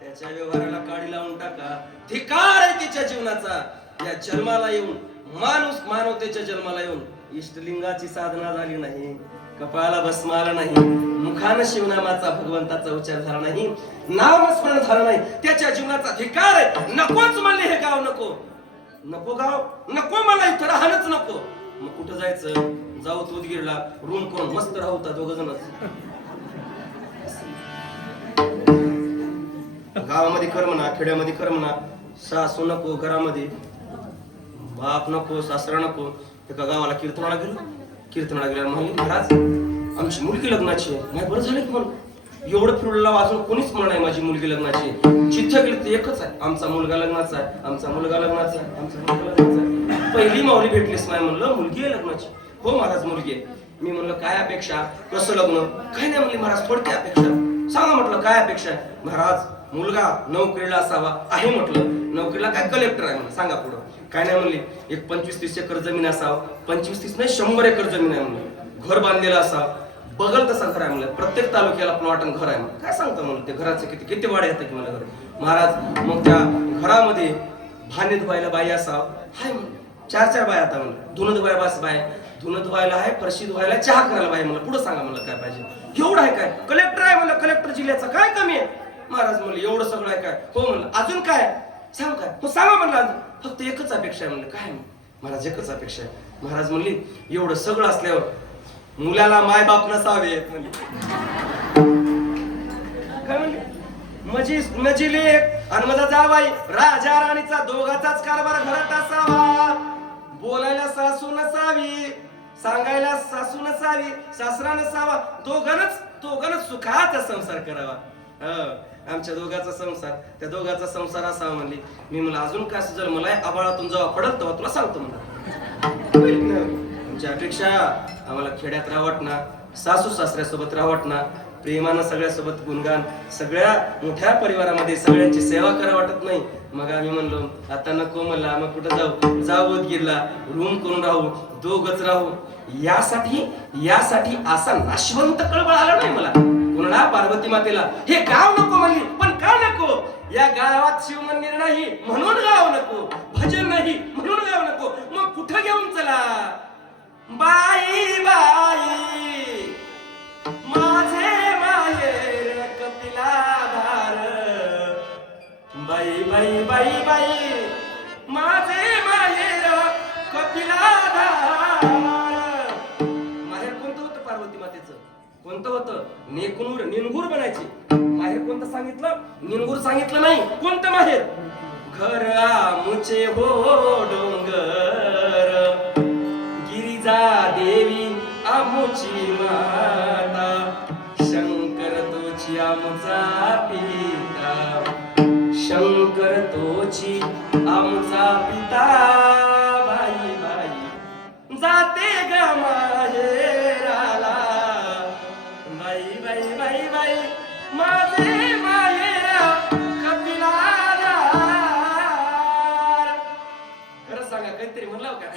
त्याच्या व्यवहाराला काडी लावून टाका. धिकार आहे तिच्या जीवनाचा. या जन्माला येऊन, मानवतेच्या जन्माला येऊन इष्टलिंगाची साधना झाली नाही, कपाळाला भस्म आला नाही, मुखानं शिवनामाचा भगवंताचा उच्चार झाला नाही, नामस्मरण झालं नाही, त्याच्या जीवनाचा धिकार आहे. नकोच म्हणले हे गाव, नको गाव, नको मला इथं राहणंच नको. मग कुठं जायचं? जाऊ उदगीरला, रूम करून मस्त राहू दोघ जणच. गावामध्ये कर म्हणा, खेड्यामध्ये कर म्हणा, सासू नको घरामध्ये, बाप नको, सासरा नको. एका गावाला कीर्तनाला गेल्यावर म्हणली, महाराज आमची मुलगी लग्नाची आहे. नाही बरं झालं की म्हणून, एवढं फिरला अजून कोणीच म्हणा नाही माझी मुलगी लग्नाची. जिथं गेली ते एकच आहे, आमचा मुलगा लग्नाचा आहे, आमचा मुलगा लग्नाचा आहे, आमचा मुलगा लग्नाचा आहे. पहिली माऊली भेटलीस नाही म्हणलं, मुलगी आहे लग्नाची. हो महाराज मुलगी आहे. मी म्हणलं काय अपेक्षा, कसं लग्न? काही नाही म्हणली महाराज, थोडक्या अपेक्षा सांगा. म्हटलं काय अपेक्षा आहे? महाराज मुलगा नोकरीला असावा आहे. म्हटलं नोकरीला काय? कलेक्टर आहे. म्हणलं सांगा पुढं. काय नाही म्हणली, एक 25-30 एकर जमीन असावं. 25-30 नाही 100 एकर जमीन आहे म्हणलं. घर बांधलेलं असावं, बघल तसा घर आहे म्हणलं. प्रत्येक तालुक्याला प्लॉट आणि घर आहे म्हणलं. काय सांगता म्हणलं, ते घराचं किती वाढ येतं की मला घर. महाराज मग त्या घरामध्ये भांडे धुवायला बाई असावं. हाय म्हणलं, 4 बाय आता म्हणलं. धुणं धुवायला बस बाय, धुणं धुवायला आहे, फरशी धुवायला, चहा करायला बाई. म्हणलं पुढं सांगा म्हणलं काय पाहिजे. एवढं आहे काय? कलेक्टर आहे म्हणलं, कलेक्टर जिल्ह्याचा काय कमी आहे? महाराज म्हणलं एवढं सगळं आहे काय? हो म्हणलं. अजून काय? सांग काय मग सांगा म्हणलं अजून. फक्त एकच अपेक्षा आहे म्हणलं. काय महाराज एकच अपेक्षा आहे. महाराज म्हणली एवढं सगळं असल्यावर मुलाला माय बाप नसावे म्हणले. काय म्हणले माझी लेक आणि माझा जावाई राजा राणीचा दोघाचाच कारभार घरात असावा. बोलायला सासू नसावी, सांगायला सासू नसावी, सासरा नसावा. दोघांनाच सुखाचा संसार करावा. आमच्या दोघाचा संसार, त्या दोघाचा संसार असावा म्हणली. मी मला अजून काय जर मला आबाळातून जेव्हा पडल तेव्हा तुला सांगतो म्हणा. आमच्या अपेक्षा आम्हाला खेड्यात राहवट ना, सासू सासऱ्यासोबत राहवट ना, प्रेमानं सगळ्यासोबत गुणगान, सगळ्या मोठ्या परिवारामध्ये सगळ्यांची सेवा करा वाटत नाही. मग आम्ही म्हणलो आता नको मला, मग कुठं जाऊ उदगीरला रूम करून राहू, दोघच राहू. यासाठी असा नाशवंत कळवळ आला नाही मला. कोणा पार्वती मातेला हे गाव नको म्हणली, पण का नको? या गावात शिव मंदिर नाही म्हणून गाव नको, भजन नाही म्हणून गाव नको. मग कुठं घेऊन चला? बाई बाई माझे माहेर कपिलाधार, बाई बाई बाई बाई माझे माहेर कपिलाधार. माहेर कोणतं होतं पार्वती मातेचं? कोणतं होतं? निनगूर बनायचे. माहेर कोणतं सांगितलं? निनगूर सांगितलं नाही. कोणतं माहेर? घर आमुचे हो डोंगर, गिरिजा देवी आमुची माता, शंकर तोची आमचा पिता, शंकर तोची आमचा पिता. बाई बाई जाते ग माहेराला, बाई बाई बाई बाई माझे माहेर कपिलाधार. खरं सांगा काहीतरी म्हणलं का?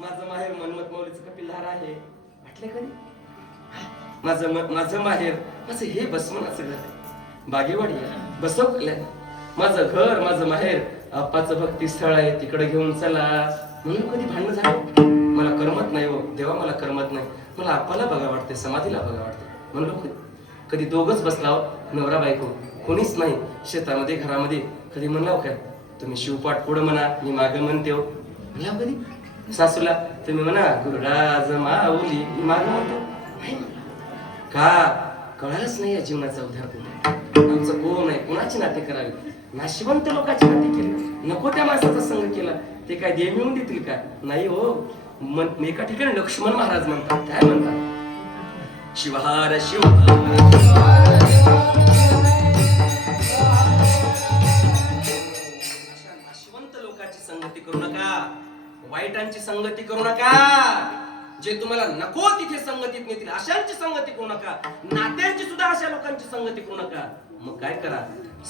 माझं माहेर मनमत मौलीचं कपिलधार आहे. वाटलं कधी? माझं माहेर माझं हे बसवण्याचं घर आहे. बागेवाडी बसवल्या. माझं घर माझं माहेर आप्पाचं भक्ती स्थळ आहे, तिकडे घेऊन चला. म्हणून कधी भांडण झालं? मला करमत नाही हो देवा, मला करमत नाही. मला आप्पाला बघा वाटते, समाधीला बघा वाटते. म्हणलो कधी दोघच बसला नवरा बायको, कोणीच नाही शेतामध्ये घरामध्ये. कधी म्हणला काय तुम्ही शिवपाठ पुढं म्हणा, मी मागं म्हणते हो. म्हणला कधी सासूला तुम्ही म्हणा गुरुराज माऊली, मी मागं म्हणतो. नाही का कळालंच नाही या जीवनाचा उद्धार कुठे. आमचं कोण आहे, कोणाची नाते करावी? नाशिवंत लोकांची नाते केली, नको त्या माणसाचा संग केला. ते काय देव मिळून देतील का? नाही हो. एका ठिकाणी लक्ष्मण महाराज म्हणतात, काय म्हणतात? शिवहार शिवहार नाशिवंत लोकांची संगती करू नका, वाईटांची संगती करू नका. जे तुम्हाला नको तिथे संगतीत नेतील अशांची संगती करू नका. नात्यांची सुद्धा अशा लोकांची संगती करू नका. मग काय करा?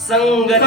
संगती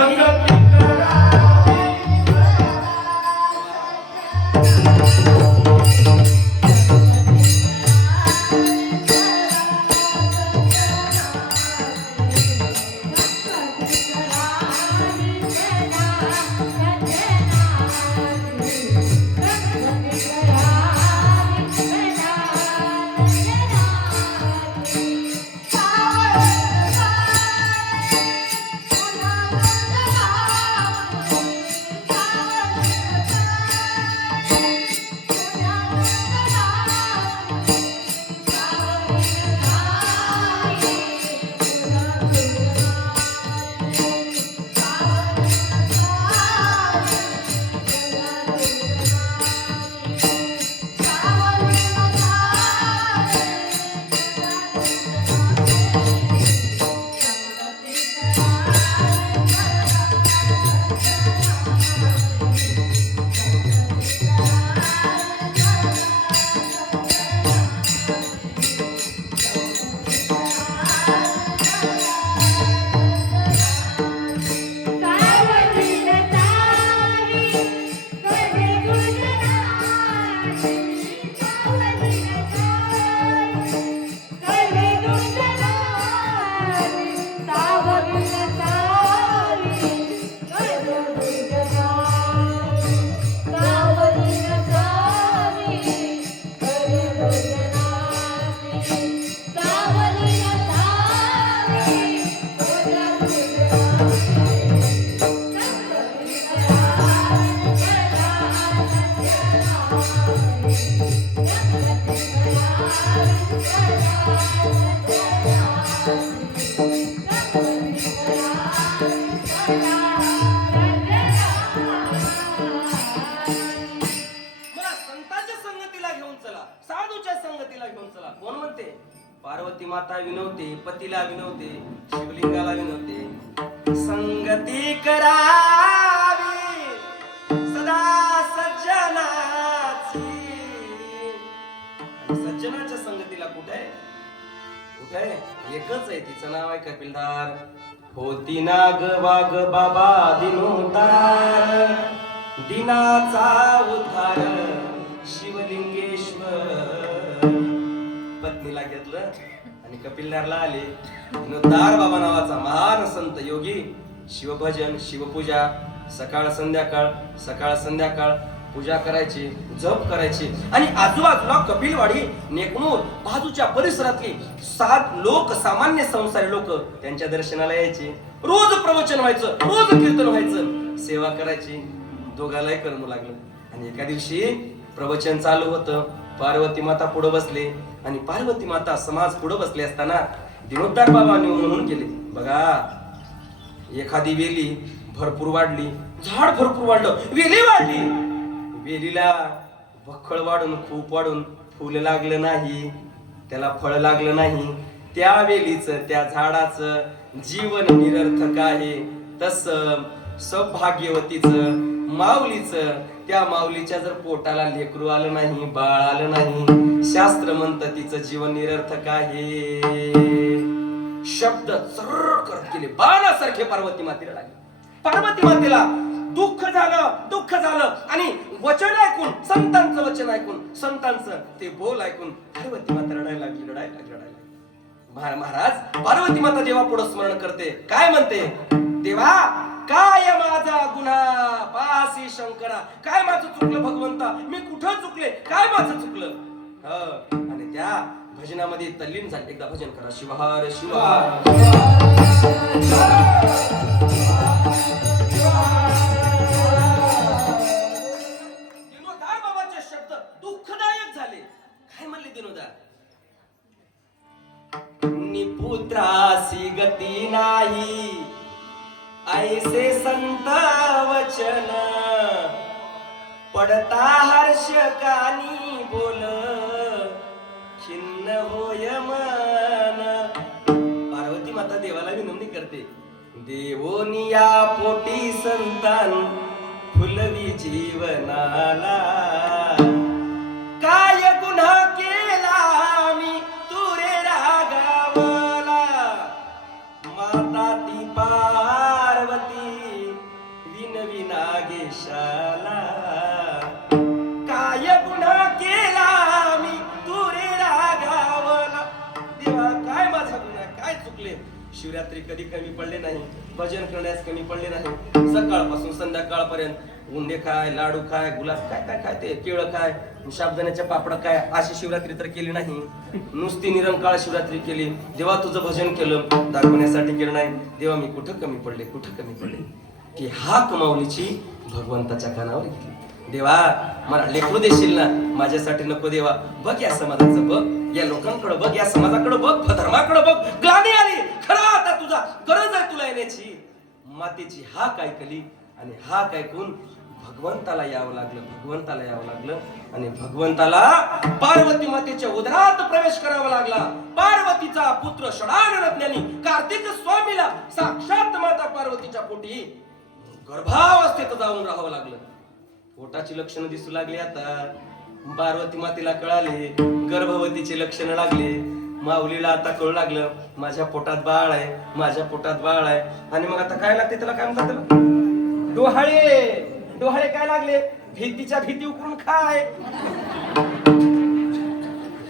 साधूच्या संगतीला घेऊन चला. कोण म्हणते? पार्वती माता विनवते, पतीला विनवते, शिवलिंगाला विनवते, संगती करावी सदा सज्जनाची. आणि सज्जनाच्या संगतीला कुठे आहे? कुठे आहे? एकच आहे, तिचं नाव आहे कपिलधार. होती नाग वाग बाबा दिनोतार, दिनाचा उद्धार शिवलिंगेश्वर. पत्नीला घेतलं आणि कपिलधारला आले. दिनोतार बाबा नावाचा महान संत योगी शिवभजन, शिवपूजा, सकाळ संध्याकाळ पूजा करायची, जप करायची. आणि आजूबाजूला कपिलवाडी, नेकनूर, बाजूच्या परिसरातली 7 लोक, सामान्य संसारी लोक त्यांच्या दर्शनाला यायचे. रोज प्रवचन व्हायचं, रोज कीर्तन व्हायचं, सेवा करायची. दोघालाही करमू लागलं. आणि एका दिवशी प्रवचन चालू होतं. पार्वती माता पुढे बसले आणि पार्वती माता समाज पुढे बसले असताना दिनोदार बाबांनी म्हणून केले, बघा एखादी वेली भरपूर वाढली, झाड भरपूर वाढलं, वेली वाढली, वेलीला भक्कळ वाढून, खूप वाढून फुल लागलं नाही, त्याला फळ लागलं नाही, त्या वेलीचं, त्या झाडाचं जीवन निरर्थक आहे. तसं सौभाग्यवतीचं, माऊलीचं, त्या माऊलीच्या जर पोटाला लेकरू आलं नाही, बाळ आलं नाही, शास्त्र म्हणतं तिचं जीवन निरर्थक आहे. शब्द सर्र करत गेले, बाणासारखे पार्वती मातेला लागले. पार्वती मातेला दुःख झालं आणि वचन ऐकून, संतांचं वचन ऐकून, संतांचं ते बोल ऐकून पार्वती माता रडायला लागली. महाराज, पार्वती माता देवा पुढे स्मरण करते, काय म्हणते? देवा, काय माझा गुन्हा पासी शंकरा, काय माझं चुकलं भगवंता, मी कुठं चुकले, काय माझं चुकलं? आणि त्या भजनामध्ये तल्लीन झाले. एकदा भजन करा, शिवहार शिवहार. दिनोदार बाबाचे शब्द दुःखदायक झाले. काय म्हणले दिनोदार? निपुत्रासी गती नाही, ऐसे संत वचन, पडता हर्ष कानी बोल, खिन्न होय मन. पार्वती माता देवाला विनवणी करते, देवोनिया पोटी संतान फुलवी जीवनाला, काय गुन्हा केला मी तुरे रागावला, माता ती पार्वती विनवी नागेशाला, काय गुन्हा केला मी तुरे रागावला. देवा, काय माझा गुन्हा, काय चुकले? शिवरात्री कधी कमी पडले नाही, भजन करण्यास कमी पडले नाही, सकाळपासून संध्याकाळपर्यंत उंडे खाय, लाडू खाय, गुलाब काय ते केळं खाय, साबुदाण्याच्या पापड काय, अशी शिवरात्री तर केली नाही. नुसती निरंकाळ शिवरात्री केली. देवा, तुझं भजन केलं, दाखवण्यासाठी केलं नाही. देवा, मी कुठं कमी पडले? ती हाक माऊलीची भगवंताच्या कानावर घेतली. देवा, मला लेकरू देशील ना, माझ्यासाठी नको देवा. बघ या समाजाचं, बघ या लोकांकडे, बघ या समाजाकडे, बघ धर्माकडे, बघ ग्लानी आली, खरं आता तुझा गरज आहे तुला येण्याची. मातेची हाक ऐकली आणि हाक ऐकून भगवंताला यावं लागलं आणि भगवंताला पार्वती मातेच्या उदरात प्रवेश करावा लागला. पार्वतीचा पुत्र षडानन ज्ञानी कार्तिक स्वामीला साक्षात माता पार्वतीच्या पोटी गर्भावस्थेत जाऊन राहावं लागलं. पोटाची लक्षणं दिसू लागली. आता पार्वती मातेला कळाले, गर्भवतीची लक्षणं लागले. माऊलीला आता कळू लागलं, माझ्या पोटात बाळ आहे. आणि मग आता काय लागते त्याला, काय म्हणतात त्याला? डोहाळे काय लागले? भीतीच्या भीती उकरून खाय,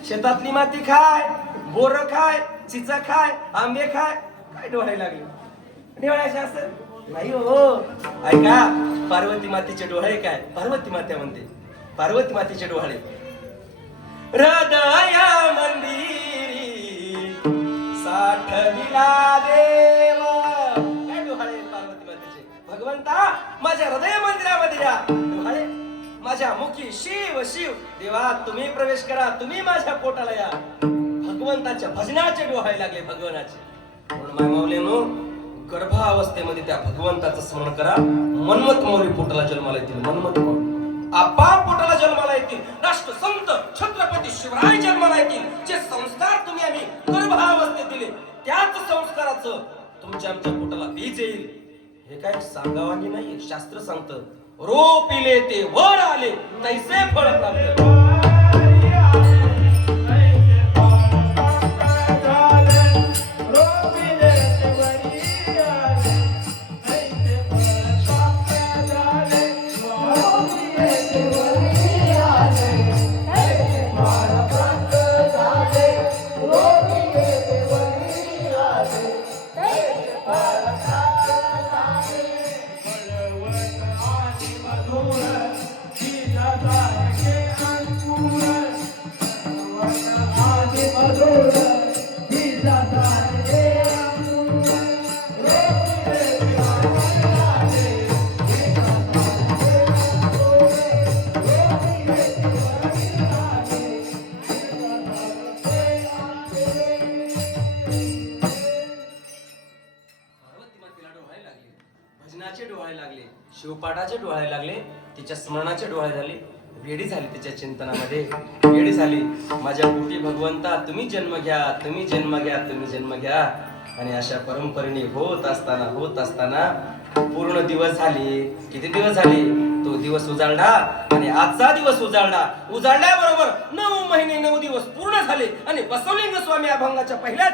शेतातली माती खाय, बोर खाय, चिचा खाय, आंबे खाय. काय डोहाळे लागले? डोहाळ्याचे असं नाही हो. ऐका, पार्वती मातेचे डोहाळे काय? पार्वती माता म्हणते, पार्वती मातेचे डोहाळे, हृदय मंदिरी साठविला देव. काय डोहाळे पार्वती मातेचे? भगवंता, माझ्या हृदय मंदिरामध्ये या. डोहाळे माझ्या मुखी शिव शिव. देवा, तुम्ही प्रवेश करा, तुम्ही माझ्या पोटाला या. भगवंताच्या भजनाचे डोहाळे लागले, भगवानाचे. म्हणून माऊलीनो, गर्भावस्थेमध्ये त्या भगवंताचं स्मरण करा. मन्मथ मौली पोटाला जन्माला येतील, मन्मथ मौली आप्पा पोटाला जन्माला येतील. राष्ट्रसंत छत्रपती त्याच संस्काराचं तुमच्या आमच्या पोटाला बीज येईल. हे काय सांगावानी नाही, शास्त्र सांगतं रोपिले ते वर आले तैसे फळ प्राप्त. भजनाचे डोळे लागले, शिवपाठाचे डोळे लागले, तिच्या स्मरणाचे डोळे झाले. वेडी झाली तिच्या चिंतनामध्ये, वेडी झाली. माझ्या पोटी भगवंता तुम्ही जन्म घ्या, तुम्ही जन्म घ्या, तुम्ही जन्म घ्या. आणि अशा परंपरेने होत असताना पूर्ण दिवस झाले. किती दिवस झाले? तो दिवस उजाडला आणि आजचा दिवस उजाडल्याबरोबर 9 महिने 9 दिवस पूर्ण झाले आणि बसवलिंग स्वामी अभंगाच्या पहिल्या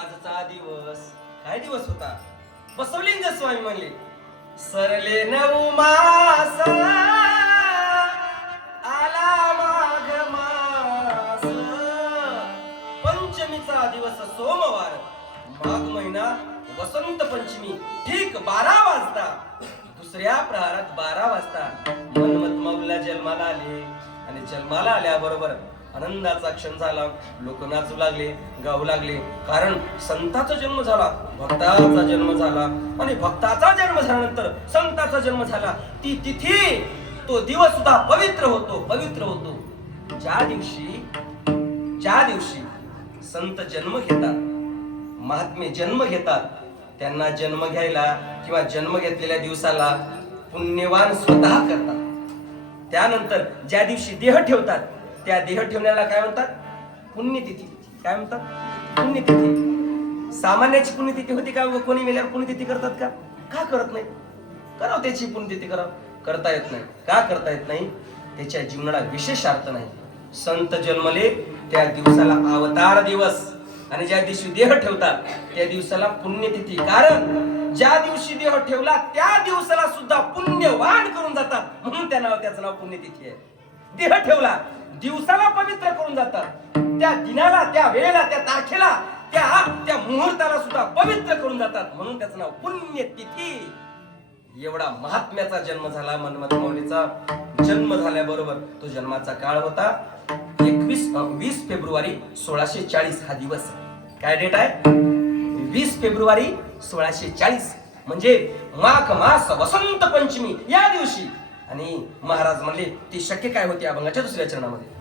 आजचा दिवस काय दिवस होता? बसवलिंग स्वामी म्हणले सरले 9 मास आला माघ मास. पंचमीचा दिवस सोमवार, माघ महिना, वसंत पंचमी, ठीक 12 वाजता, दुसऱ्या प्रहारात 12 वाजता मनमत मौला जन्माला आले. आणि जन्माला आल्याबरोबर आनंदाचा क्षण झाला. लोक नाचू लागले, गाऊ लागले, कारण संताचा जन्म झाला, भक्ताचा जन्म झाला. आणि भक्ताचा जन्म झाल्यानंतर संताचा जन्म झाला. ती तिथी, तो दिवस सुद्धा पवित्र होतो. ज्या दिवशी संत जन्म घेतात, महात्मे जन्म घेतात, त्यांना जन्म घ्यायला किंवा जन्म घेतलेल्या दिवसाला पुण्यवान स्वतः करतात. त्यानंतर ज्या दिवशी देह ठेवतात, त्या देह ठेवण्याला काय म्हणतात? पुण्यतिथी. काय म्हणतात? पुण्यतिथी. सामान्याची पुण्यतिथी होती का? कोणी मेल्यावर पुण्यतिथी करतात का? का करत नाही? करावं त्याची पुण्यतिथी, करता येत नाही. का करता येत नाही? त्याच्या जीवनाला विशेष अर्थ नाही. संत जन्मले त्या दिवसाला अवतार दिवस, आणि ज्या दिवशी देह ठेवतात त्या दिवसाला पुण्यतिथी. कारण ज्या दिवशी देह ठेवला त्या दिवसाला सुद्धा पुण्यवान करून जातात, म्हणून त्याचं नाव पुण्यतिथी आहे. देह ठेवला दिवसाला पवित्र करून जातात, त्या दिनाला, त्या वेळेला, त्या तारखेला, त्या मुहूर्ताला सुद्धा पवित्र करून जातात. म्हणून त्याचं नाव पुण्यतिथी. एवढा महात्म्याचा जन्म झाला मन्मथ माऊलीचा. जन्म झाल्याबरोबर तो जन्माचा काळ होता 20 फेब्रुवारी 1640 हा दिवस. काय डेट आहे? 20 फेब्रुवारी 1640 म्हणजे माघ मास वसंत पंचमी या दिवशी. आणि महाराज म्हणले ती शक्य काय होती अभंगाच्या दुसऱ्या चरणामध्ये.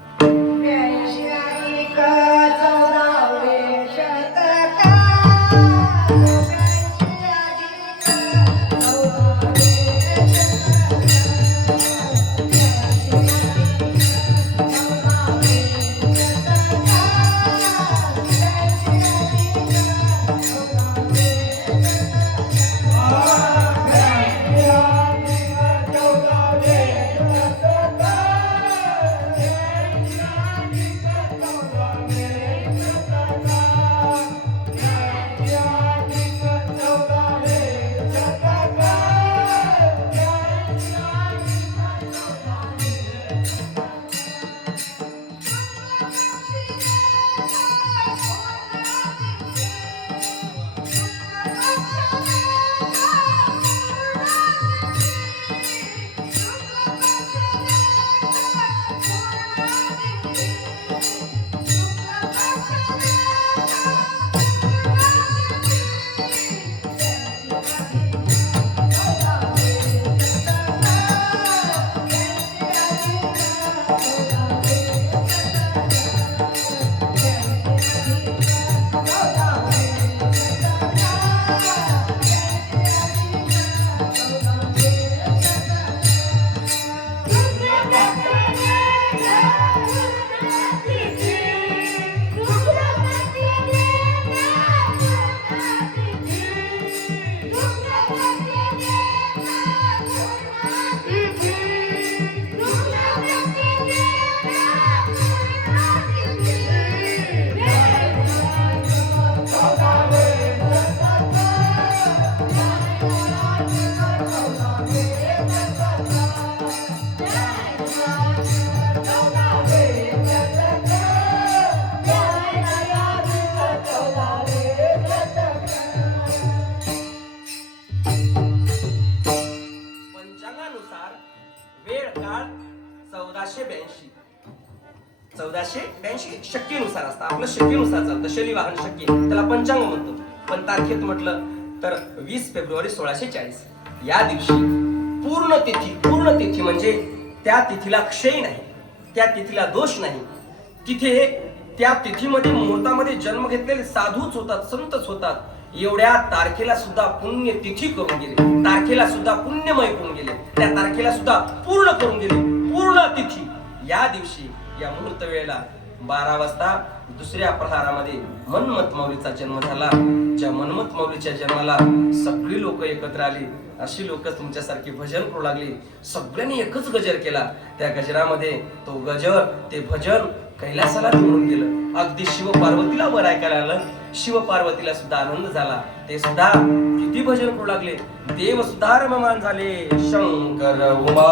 वेळ काळ 1482 शक्तीनुसार असतं. आपलं शक्तीनुसार चालतं. शनिवार शक्ती त्याला पंचांग म्हणतो. पण तारखेत म्हटलं तर 20 फेब्रुवारी 1640 या दिवशी पूर्ण तिथी म्हणजे त्या तिथीला क्षय नाही, त्या तिथीला दोष नाही. तिथे त्या तिथीमध्ये मुहूर्तामध्ये जन्म घेतलेले साधूच होतात, संतच होतात. एवढ्या तारखेला सुद्धा पुण्य तिथी करून गेले, तारखेला सुद्धा पुण्यमय करून गेले, त्या तारखेला सुद्धा पूर्ण करून गेले. पूर्ण तिथी या दिवशी या मुहूर्त वेळेला 12 वाजता दुसऱ्या प्रहारामध्ये मन्मथ माऊलीचा जन्म झाला. ज्या मन्मथ माऊलीच्या जन्माला सगळी लोक एकत्र आली. अशी लोक तुमच्यासारखी भजन करू लागली. सगळ्यांनी एकच गजर केला. त्या गजरामध्ये तो गजर, ते भजन कैलासाला घेऊन गेलं. अगदी शिव पार्वतीला वर ऐकायला आलं. शिव पार्वतीला सुद्धा आनंद झाला. ते सुद्धा किती भजन करू लागले. देव सुद्धा रममान झाले. शंकर उमा